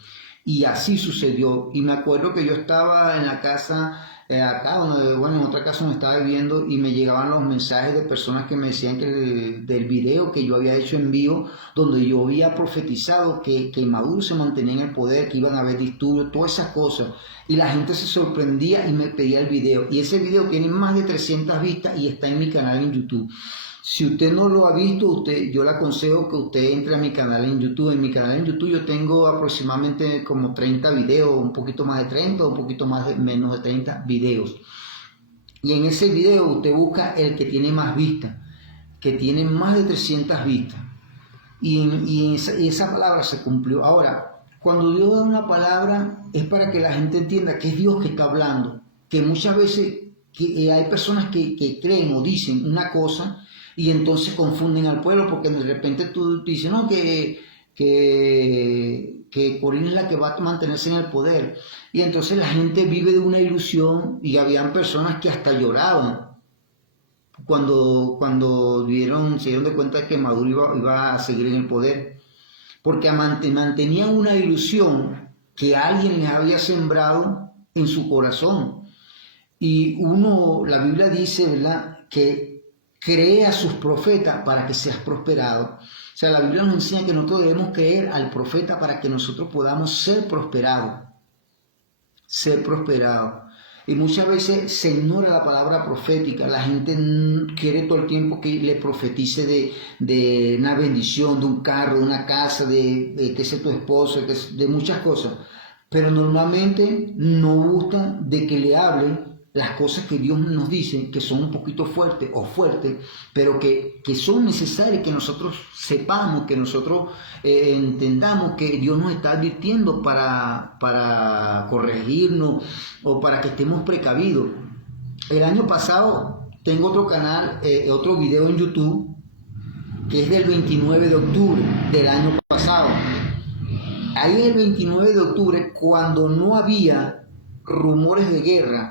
Y así sucedió. Y me acuerdo que yo estaba en la casa, acá, en otra casa donde estaba viviendo, y me llegaban los mensajes de personas que me decían que del video que yo había hecho en vivo, donde yo había profetizado que Maduro se mantenía en el poder, que iban a haber disturbios, todas esas cosas. Y la gente se sorprendía y me pedía el video. Y ese video tiene más de 300 vistas y está en mi canal en YouTube. Si usted no lo ha visto, yo le aconsejo que usted entre a mi canal en YouTube. En mi canal en YouTube yo tengo aproximadamente como 30 videos, un poquito más de 30, un poquito menos de 30 videos. Y en ese video usted busca el que tiene más vistas, que tiene más de 300 vistas. Y esa palabra se cumplió. Ahora, cuando Dios da una palabra es para que la gente entienda que es Dios que está hablando. Que muchas veces hay personas que creen o dicen una cosa y entonces confunden al pueblo porque de repente tú dices, no, que Corina es la que va a mantenerse en el poder. Y entonces la gente vive de una ilusión y habían personas que hasta lloraban cuando se dieron de cuenta de que Maduro iba a seguir en el poder. Porque mantenían una ilusión que alguien les había sembrado en su corazón. Y la Biblia dice, ¿verdad?, que cree a sus profetas para que seas prosperado. O sea, la Biblia nos enseña que nosotros debemos creer al profeta para que nosotros podamos ser prosperados. Ser prosperados. Y muchas veces se ignora la palabra profética. La gente quiere todo el tiempo que le profetice de una bendición, de un carro, de una casa, de que sea tu esposo, de muchas cosas. Pero normalmente no gusta de que le hablen las cosas que Dios nos dice, que son un poquito fuertes, pero que son necesarias, que nosotros sepamos, que nosotros entendamos que Dios nos está advirtiendo para corregirnos o para que estemos precavidos. El año pasado tengo otro canal, otro video en YouTube, que es del 29 de octubre del año pasado. Ahí el 29 de octubre, cuando no había rumores de guerra,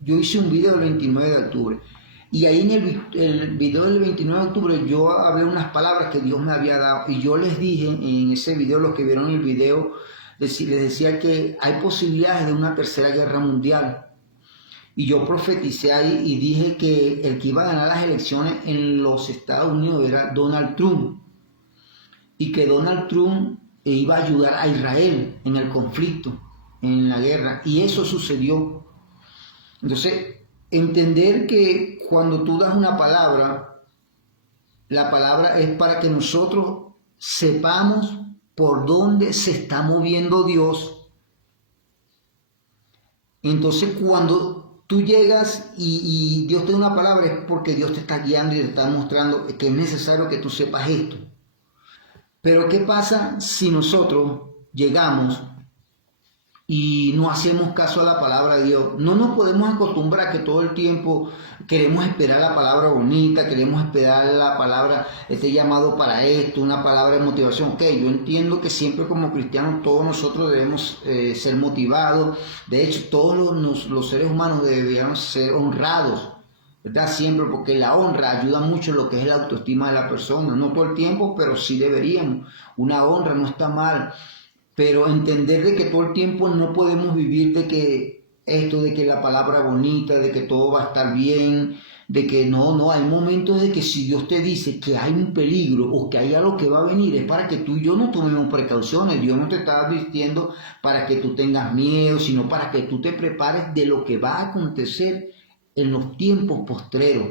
yo hice un video el 29 de octubre. Y ahí en el video del 29 de octubre yo hablé unas palabras que Dios me había dado. Y yo les dije en ese video, los que vieron el video, les decía que hay posibilidades de una tercera guerra mundial. Y yo profeticé ahí y dije que el que iba a ganar las elecciones en los Estados Unidos era Donald Trump. Y que Donald Trump iba a ayudar a Israel en el conflicto, en la guerra. Y eso sucedió. Entonces, entender que cuando tú das una palabra, la palabra es para que nosotros sepamos por dónde se está moviendo Dios. Entonces, cuando tú llegas y Dios te da una palabra, es porque Dios te está guiando y te está mostrando que es necesario que tú sepas esto. Pero ¿qué pasa si nosotros llegamos y no hacemos caso a la palabra de Dios? No nos podemos acostumbrar a que todo el tiempo queremos esperar la palabra bonita, queremos esperar la palabra, este llamado para esto, una palabra de motivación. Ok, yo entiendo que siempre como cristianos todos nosotros debemos ser motivados. De hecho, todos los seres humanos deberíamos ser honrados, ¿verdad? Siempre, porque la honra ayuda mucho en lo que es la autoestima de la persona. No todo el tiempo, pero sí deberíamos. Una honra no está mal. Pero entender de que todo el tiempo no podemos vivir de que esto, de que la palabra bonita, de que todo va a estar bien, de que no, hay momentos de que si Dios te dice que hay un peligro o que hay algo que va a venir, es para que tú y yo no tomemos precauciones. Dios no te está advirtiendo para que tú tengas miedo, sino para que tú te prepares de lo que va a acontecer en los tiempos postreros.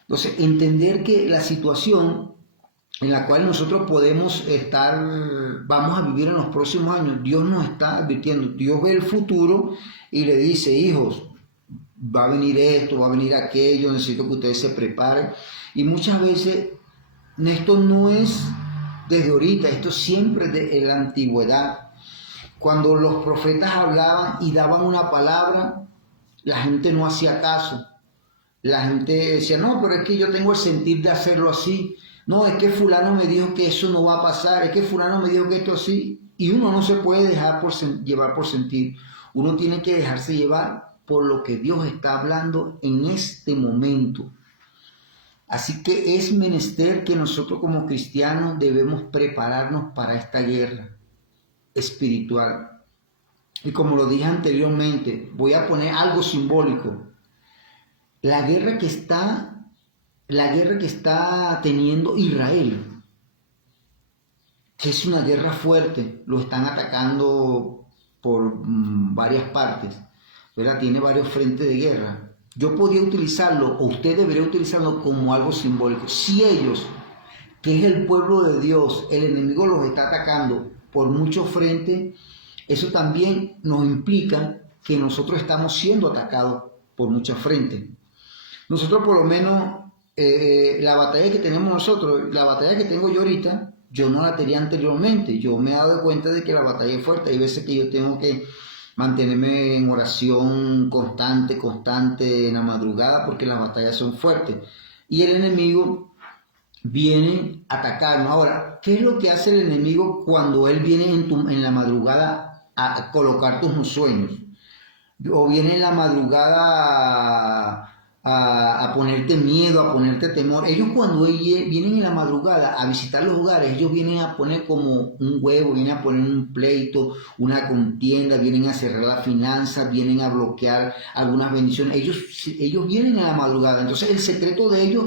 Entonces, entender que la situación en la cual nosotros podemos estar, vamos a vivir en los próximos años, Dios nos está advirtiendo. Dios ve el futuro y le dice: hijos, va a venir esto, va a venir aquello, necesito que ustedes se preparen. Y muchas veces esto no es desde ahorita, esto siempre de la antigüedad. Cuando los profetas hablaban y daban una palabra, la gente no hacía caso. La gente decía: no, pero es que yo tengo el sentir de hacerlo así. No, es que fulano me dijo que eso no va a pasar, es que fulano me dijo que esto así. Y uno no se puede dejar llevar por sentir. Uno tiene que dejarse llevar por lo que Dios está hablando en este momento. Así que es menester que nosotros como cristianos debemos prepararnos para esta guerra espiritual. Y como lo dije anteriormente, voy a poner algo simbólico. La guerra que está teniendo Israel, que es una guerra fuerte, lo están atacando por varias partes, ¿verdad? Tiene varios frentes de guerra. Yo podría utilizarlo, o usted debería utilizarlo como algo simbólico. Si ellos, que es el pueblo de Dios, el enemigo los está atacando por muchos frentes, eso también nos implica que nosotros estamos siendo atacados por muchos frentes. Nosotros por lo menos, la batalla que tenemos nosotros, la batalla que tengo yo ahorita, yo no la tenía anteriormente. Yo me he dado cuenta de que la batalla es fuerte. Hay veces que yo tengo que mantenerme en oración constante en la madrugada, porque las batallas son fuertes. Y el enemigo viene a atacarnos. Ahora, ¿qué es lo que hace el enemigo cuando él viene en la madrugada a colocar tus sueños? O viene en la madrugada a ponerte miedo, a ponerte temor. Ellos cuando vienen en la madrugada a visitar los hogares, ellos vienen a poner como un huevo, vienen a poner un pleito, una contienda, vienen a cerrar las finanzas, vienen a bloquear algunas bendiciones. Ellos vienen en la madrugada. Entonces el secreto de ellos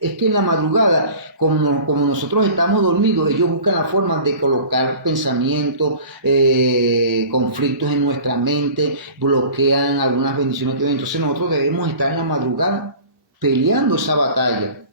es que en la madrugada, como nosotros estamos dormidos, ellos buscan la forma de colocar pensamientos, conflictos en nuestra mente, bloquean algunas bendiciones que ven. Entonces nosotros debemos estar en la madrugada peleando esa batalla.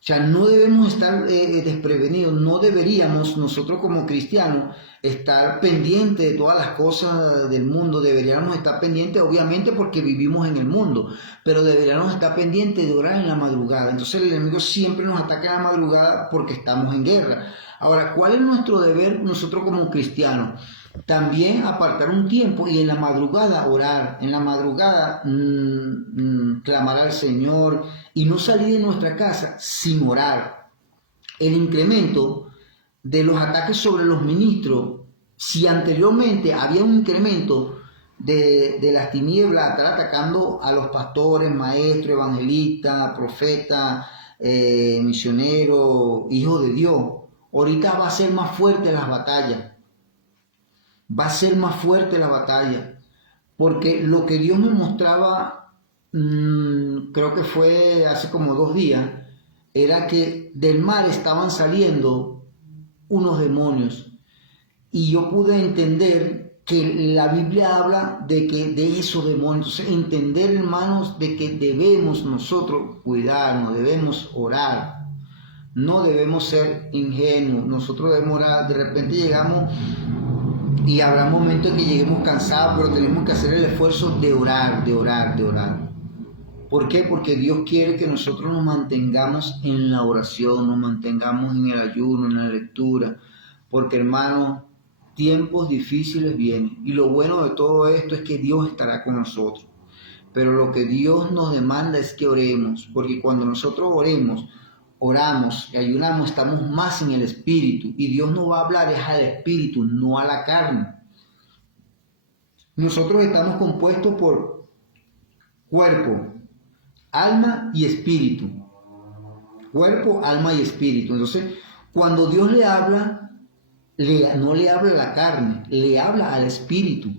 O sea, no debemos estar desprevenidos, no deberíamos nosotros como cristianos estar pendientes de todas las cosas del mundo, deberíamos estar pendientes obviamente porque vivimos en el mundo, pero deberíamos estar pendientes de orar en la madrugada. Entonces el enemigo siempre nos ataca en la madrugada porque estamos en guerra. Ahora, ¿cuál es nuestro deber nosotros como cristianos? También apartar un tiempo y en la madrugada orar, en la madrugada clamar al Señor y no salir de nuestra casa sin orar. El incremento de los ataques sobre los ministros, si anteriormente había un incremento de las tinieblas, estar atacando a los pastores, maestros, evangelistas, profetas, misioneros, hijos de Dios, ahorita va a ser más fuerte las batallas. Va a ser más fuerte la batalla, porque lo que Dios me mostraba, creo que fue hace como 2 días, era que del mal estaban saliendo unos demonios, y yo pude entender que la Biblia habla de esos demonios. Entonces, entender, hermanos, de que debemos nosotros cuidarnos, debemos orar, no debemos ser ingenuos, nosotros debemos orar. De repente llegamos y habrá momentos en que lleguemos cansados, pero tenemos que hacer el esfuerzo de orar, de orar, de orar. ¿Por qué? Porque Dios quiere que nosotros nos mantengamos en la oración, nos mantengamos en el ayuno, en la lectura. Porque, hermanos, tiempos difíciles vienen. Y lo bueno de todo esto es que Dios estará con nosotros. Pero lo que Dios nos demanda es que oremos. Porque cuando nosotros oramos y ayunamos, estamos más en el Espíritu, y Dios nos va a hablar es al Espíritu, no a la carne. Nosotros estamos compuestos por cuerpo, alma y espíritu. Cuerpo, alma y espíritu. Entonces, cuando Dios le habla, no le habla a la carne, le habla al espíritu.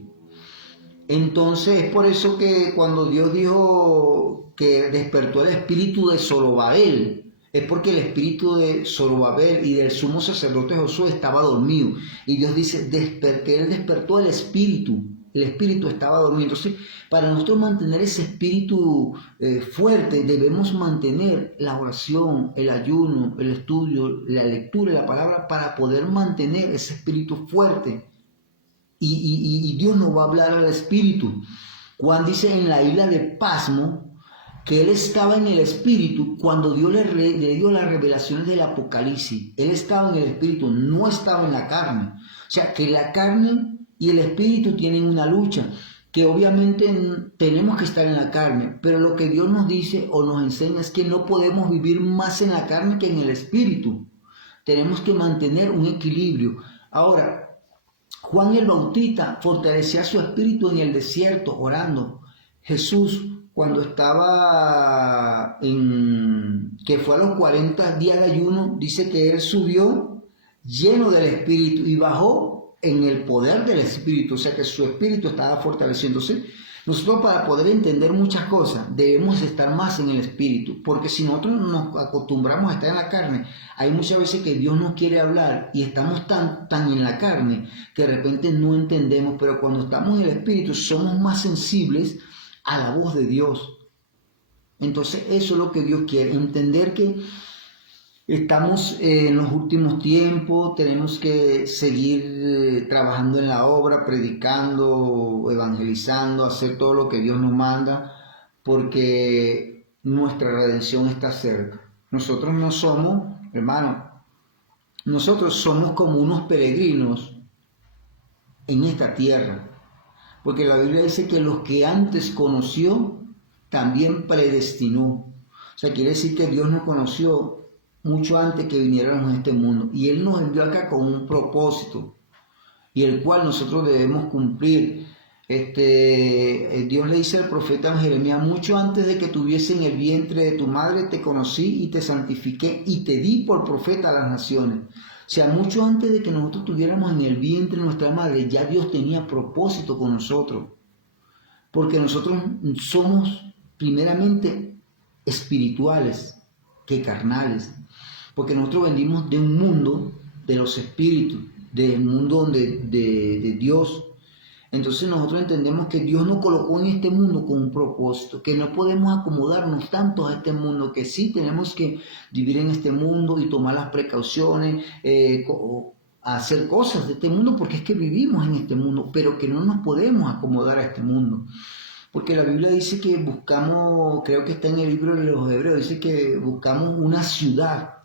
Entonces, es por eso que cuando Dios dijo que despertó el espíritu de Zorobabel, es porque el espíritu de Zorobabel y del sumo sacerdote Josué estaba dormido. Y Dios dice que Él despertó el espíritu estaba dormido. Entonces, para nosotros mantener ese espíritu fuerte, debemos mantener la oración, el ayuno, el estudio, la lectura de la palabra, para poder mantener ese espíritu fuerte. Y Dios nos va a hablar al espíritu. Juan dice en la isla de Pasmo que él estaba en el espíritu cuando Dios le dio las revelaciones del Apocalipsis. Él estaba en el espíritu, no estaba en la carne. O sea, que la carne y el espíritu tienen una lucha, que obviamente tenemos que estar en la carne, pero lo que Dios nos dice o nos enseña es que no podemos vivir más en la carne que en el espíritu. Tenemos que mantener un equilibrio. Ahora, Juan el Bautista fortalecía su espíritu en el desierto orando. Jesús, cuando estaba que fue a los 40 días de ayuno, dice que él subió lleno del espíritu y bajó en el poder del espíritu, o sea que su espíritu estaba fortaleciéndose. Nosotros, para poder entender muchas cosas, debemos estar más en el espíritu, porque si nosotros nos acostumbramos a estar en la carne, hay muchas veces que Dios nos quiere hablar y estamos tan en la carne que de repente no entendemos, pero cuando estamos en el espíritu somos más sensibles a la voz de Dios. Entonces eso es lo que Dios quiere, entender que estamos en los últimos tiempos, tenemos que seguir trabajando en la obra, predicando, evangelizando, hacer todo lo que Dios nos manda, porque nuestra redención está cerca. Nosotros no somos, hermanos, nosotros somos como unos peregrinos en esta tierra, porque la Biblia dice que los que antes conoció, también predestinó. O sea, quiere decir que Dios nos conoció mucho antes que viniéramos a este mundo, y Él nos envió acá con un propósito, y el cual nosotros debemos cumplir. Dios le dice al profeta Jeremías: mucho antes de que tuviese en el vientre de tu madre te conocí y te santifiqué y te di por profeta a las naciones. O sea, mucho antes de que nosotros tuviéramos en el vientre de nuestra madre, ya Dios tenía propósito con nosotros. Porque nosotros somos primeramente espirituales que carnales. Porque nosotros venimos de un mundo de los espíritus, del mundo de Dios. Entonces nosotros entendemos que Dios nos colocó en este mundo con un propósito, que no podemos acomodarnos tanto a este mundo, que sí tenemos que vivir en este mundo y tomar las precauciones, hacer cosas de este mundo, porque es que vivimos en este mundo, pero que no nos podemos acomodar a este mundo. Porque la Biblia dice que buscamos, creo que está en el libro de los Hebreos, dice que buscamos una ciudad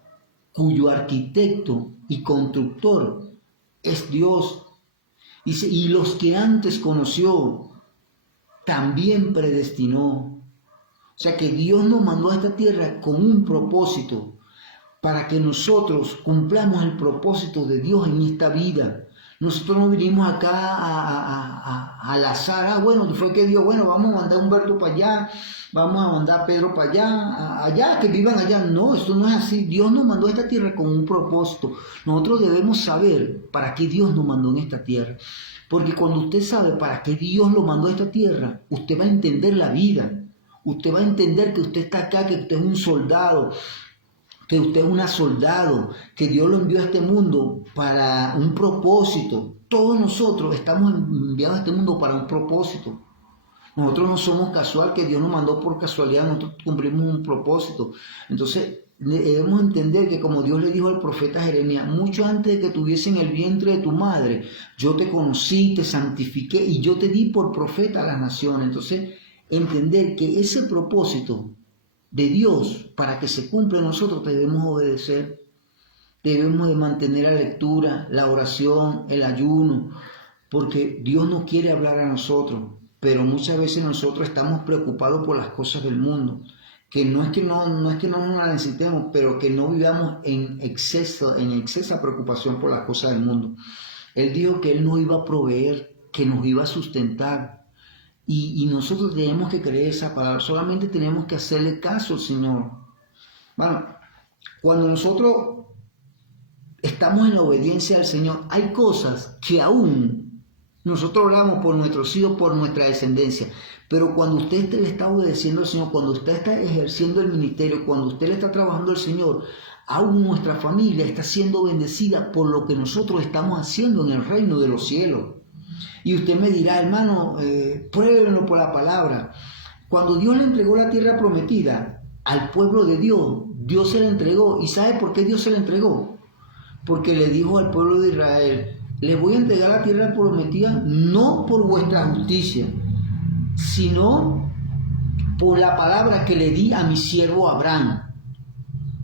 cuyo arquitecto y constructor es Dios. Dice, y los que antes conoció, también predestinó. O sea que Dios nos mandó a esta tierra con un propósito, para que nosotros cumplamos el propósito de Dios en esta vida. Nosotros no vinimos acá al azar. Bueno, fue que Dios, bueno, vamos a mandar a Humberto para allá, vamos a mandar a Pedro para allá, que vivan allá. No, esto no es así. Dios nos mandó a esta tierra con un propósito. Nosotros debemos saber para qué Dios nos mandó en esta tierra. Porque cuando usted sabe para qué Dios lo mandó a esta tierra, usted va a entender la vida. Usted va a entender que usted está acá, que usted es un soldado, que usted es una soldado, que Dios lo envió a este mundo para un propósito. Todos nosotros estamos enviados a este mundo para un propósito. Nosotros no somos casual, que Dios nos mandó por casualidad, nosotros cumplimos un propósito. Entonces debemos entender que, como Dios le dijo al profeta Jeremías: mucho antes de que tuviese en el vientre de tu madre, yo te conocí, te santifiqué y yo te di por profeta a las naciones. Entonces, entender que ese propósito de Dios, para que se cumpla en nosotros, debemos obedecer. Debemos de mantener la lectura, la oración, el ayuno, porque Dios nos quiere hablar a nosotros, pero muchas veces nosotros estamos preocupados por las cosas del mundo, que no es que no nos las necesitemos, pero que no vivamos en excesa preocupación por las cosas del mundo. Él dijo que Él nos iba a proveer, que nos iba a sustentar. Y nosotros tenemos que creer esa palabra, solamente tenemos que hacerle caso al Señor. Bueno, cuando nosotros estamos en la obediencia al Señor, hay cosas que aún nosotros oramos por nuestros hijos, por nuestra descendencia, pero cuando usted le está obedeciendo al Señor, cuando usted está ejerciendo el ministerio, cuando usted le está trabajando al Señor, aún nuestra familia está siendo bendecida por lo que nosotros estamos haciendo en el reino de los cielos. Y usted me dirá: hermano, pruébenlo por la palabra. Cuando Dios le entregó la tierra prometida al pueblo de Dios, Dios se la entregó. ¿Y sabe por qué Dios se la entregó? Porque le dijo al pueblo de Israel: les voy a entregar la tierra prometida no por vuestra justicia, sino por la palabra que le di a mi siervo Abraham.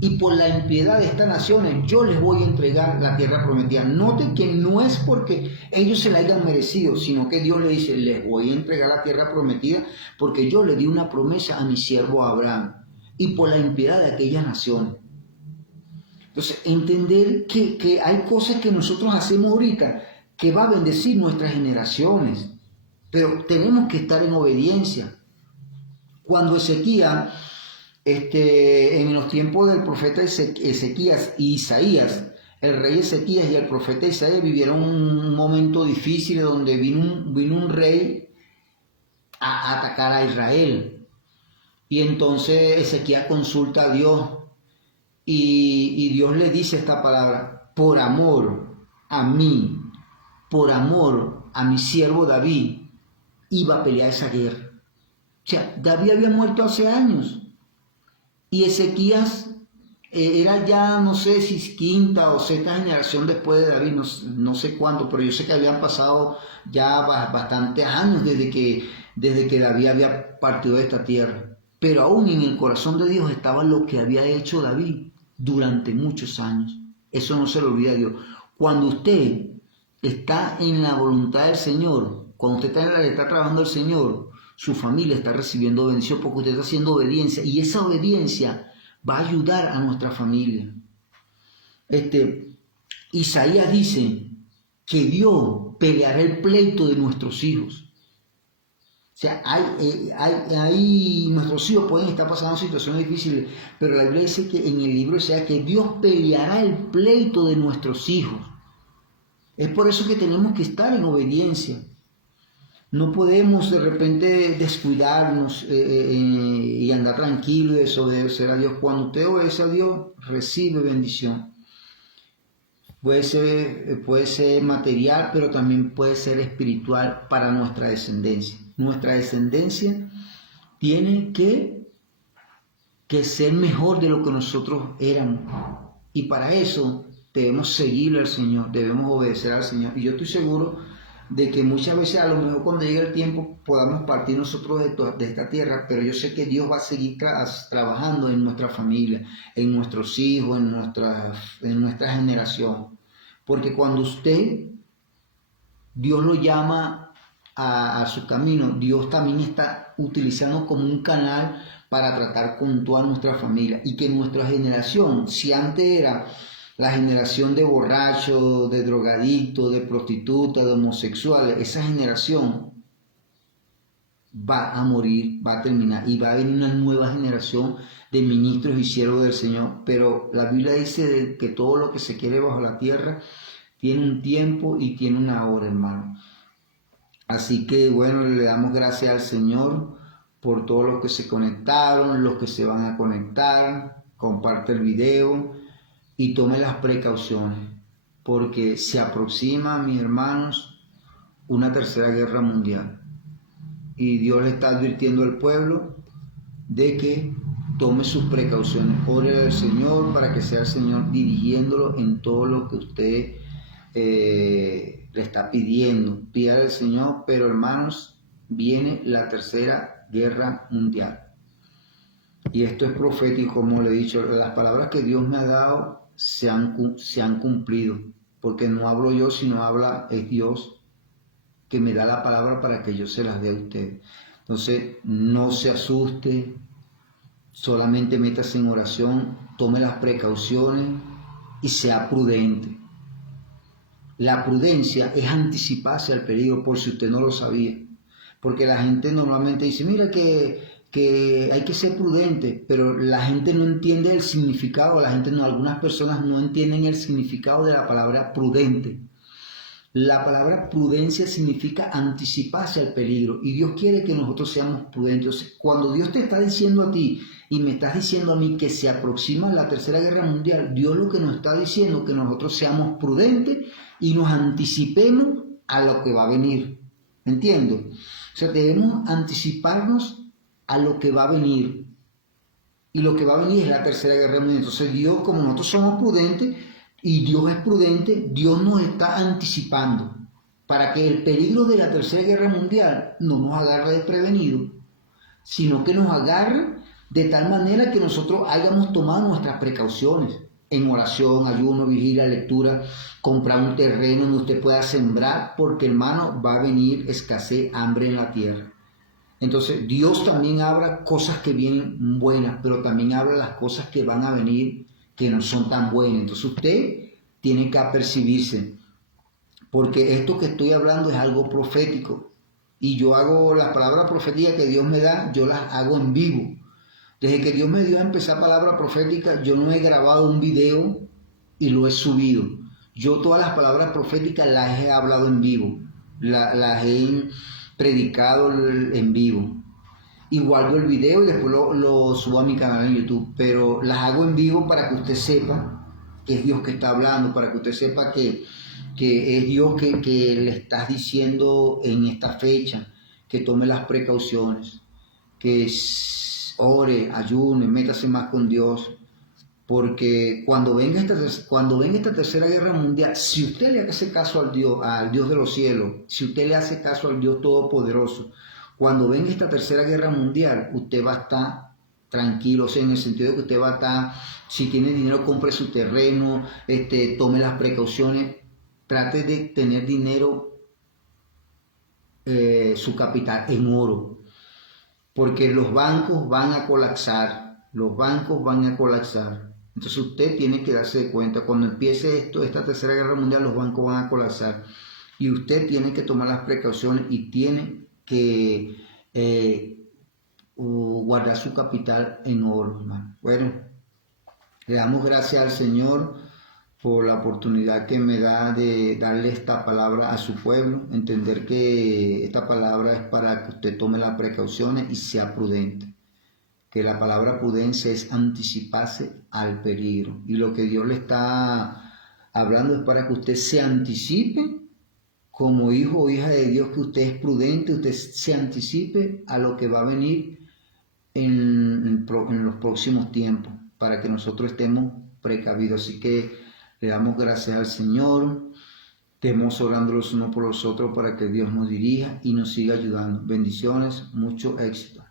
Y por la impiedad de estas naciones yo les voy a entregar la tierra prometida. Noten que no es porque ellos se la hayan merecido, sino que Dios le dice: les voy a entregar la tierra prometida porque yo le di una promesa a mi siervo Abraham. Y por la impiedad de aquellas naciones. Entonces, entender que hay cosas que nosotros hacemos ahorita que va a bendecir nuestras generaciones. Pero tenemos que estar en obediencia. Cuando Ezequías, en los tiempos del profeta Ezequías y Isaías, el rey Ezequías y el profeta Isaías vivieron un momento difícil donde vino un rey a atacar a Israel. Y entonces Ezequías consulta a Dios y Dios le dice esta palabra: por amor a mí, por amor a mi siervo David, iba a pelear esa guerra. O sea, David había muerto hace años. Y Ezequías era ya, no sé si quinta o sexta generación después de David, no sé cuánto, pero yo sé que habían pasado ya bastantes años desde que David había partido de esta tierra. Pero aún en el corazón de Dios estaba lo que había hecho David durante muchos años. Eso no se lo olvida a Dios. Cuando usted está en la voluntad del Señor, cuando usted está trabajando al Señor, su familia está recibiendo bendición porque usted está haciendo obediencia, y esa obediencia va a ayudar a nuestra familia. Isaías dice que Dios peleará el pleito de nuestros hijos. sea, nuestros hijos pueden estar pasando situaciones difíciles, pero la Biblia dice que en el libro sea que Dios peleará el pleito de nuestros hijos. Es por eso que tenemos que estar en obediencia. No podemos de repente descuidarnos y andar tranquilo y desobedecer a Dios. Cuando usted obedece a Dios, recibe bendición. Puede ser material, pero también puede ser espiritual para nuestra descendencia. Nuestra descendencia tiene que ser mejor de lo que nosotros éramos. Y para eso debemos seguirle al Señor, debemos obedecer al Señor. Y yo estoy seguro de que muchas veces a lo mejor cuando llegue el tiempo podamos partir nosotros de esta tierra, pero yo sé que Dios va a seguir trabajando en nuestra familia, en nuestros hijos, en nuestra generación. Porque cuando Dios lo llama a su camino, Dios también está utilizando como un canal para tratar con toda nuestra familia. Y que nuestra generación, si antes era la generación de borrachos, de drogadictos, de prostitutas, de homosexuales, esa generación va a morir, va a terminar y va a venir una nueva generación de ministros y siervos del Señor. Pero la Biblia dice que todo lo que se quiere bajo la tierra tiene un tiempo y tiene una hora, hermano. Así que bueno, le damos gracias al Señor por todos los que se conectaron, los que se van a conectar. Comparte el video y tome las precauciones, porque se aproxima, mis hermanos, una tercera guerra mundial. Y Dios le está advirtiendo al pueblo de que tome sus precauciones. Ore al Señor para que sea el Señor dirigiéndolo en todo lo que usted le está pidiendo. Pídale al Señor, pero hermanos, viene la tercera guerra mundial. Y esto es profético, como le he dicho, las palabras que Dios me ha dado se han cumplido, porque no hablo yo, sino es Dios que me da la palabra para que yo se las dé a ustedes. Entonces, no se asuste, solamente métase en oración, tome las precauciones y sea prudente. La prudencia es anticiparse al peligro, por si usted no lo sabía, porque la gente normalmente dice, mira que hay que ser prudente, pero la gente no entiende el significado, algunas personas no entienden el significado de la palabra prudente. La palabra prudencia significa anticiparse al peligro y Dios quiere que nosotros seamos prudentes. Entonces, cuando Dios te está diciendo a ti y me estás diciendo a mí que se aproxima la tercera guerra mundial, Dios lo que nos está diciendo es que nosotros seamos prudentes y nos anticipemos a lo que va a venir. ¿Me entiendes? O sea, debemos anticiparnos a lo que va a venir. Y lo que va a venir es la tercera guerra mundial. Entonces Dios, como nosotros somos prudentes y Dios es prudente, Dios nos está anticipando para que el peligro de la tercera guerra mundial no nos agarre desprevenido, sino que nos agarre de tal manera que nosotros hayamos tomado nuestras precauciones en oración, ayuno, vigilia, lectura, comprar un terreno donde usted pueda sembrar, porque hermano, va a venir escasez, hambre en la tierra. Entonces Dios también habla cosas que vienen buenas, pero también habla las cosas que van a venir que no son tan buenas. Entonces usted tiene que apercibirse, porque esto que estoy hablando es algo profético. Y yo hago las palabras proféticas que Dios me da, yo las hago en vivo. Desde que Dios me dio a empezar palabra profética, yo no he grabado un video y lo he subido. Yo todas las palabras proféticas las he hablado en vivo, las he predicado en vivo y guardo el video y después lo subo a mi canal en YouTube, pero las hago en vivo para que usted sepa que es Dios que está hablando, para que usted sepa que es Dios que le está diciendo en esta fecha que tome las precauciones, que ore, ayune, métase más con Dios, porque cuando venga esta tercera guerra mundial, si usted le hace caso al Dios de los cielos, si usted le hace caso al Dios todopoderoso, cuando venga esta tercera guerra mundial, usted va a estar tranquilo, o sea, en el sentido de que usted va a estar, si tiene dinero, compre su terreno, tome las precauciones, trate de tener dinero, su capital en oro, porque los bancos van a colapsar, Entonces usted tiene que darse de cuenta, cuando empiece esta tercera guerra mundial, los bancos van a colapsar y usted tiene que tomar las precauciones y tiene que guardar su capital en oro, hermano. Bueno, le damos gracias al Señor por la oportunidad que me da de darle esta palabra a su pueblo, entender que esta palabra es para que usted tome las precauciones y sea prudente, que la palabra prudencia es anticiparse al peligro, y lo que Dios le está hablando es para que usted se anticipe como hijo o hija de Dios, que usted es prudente, usted se anticipe a lo que va a venir en los próximos tiempos, para que nosotros estemos precavidos. Así que le damos gracias al Señor, estemos orando los unos por los otros para que Dios nos dirija y nos siga ayudando. Bendiciones, mucho éxito.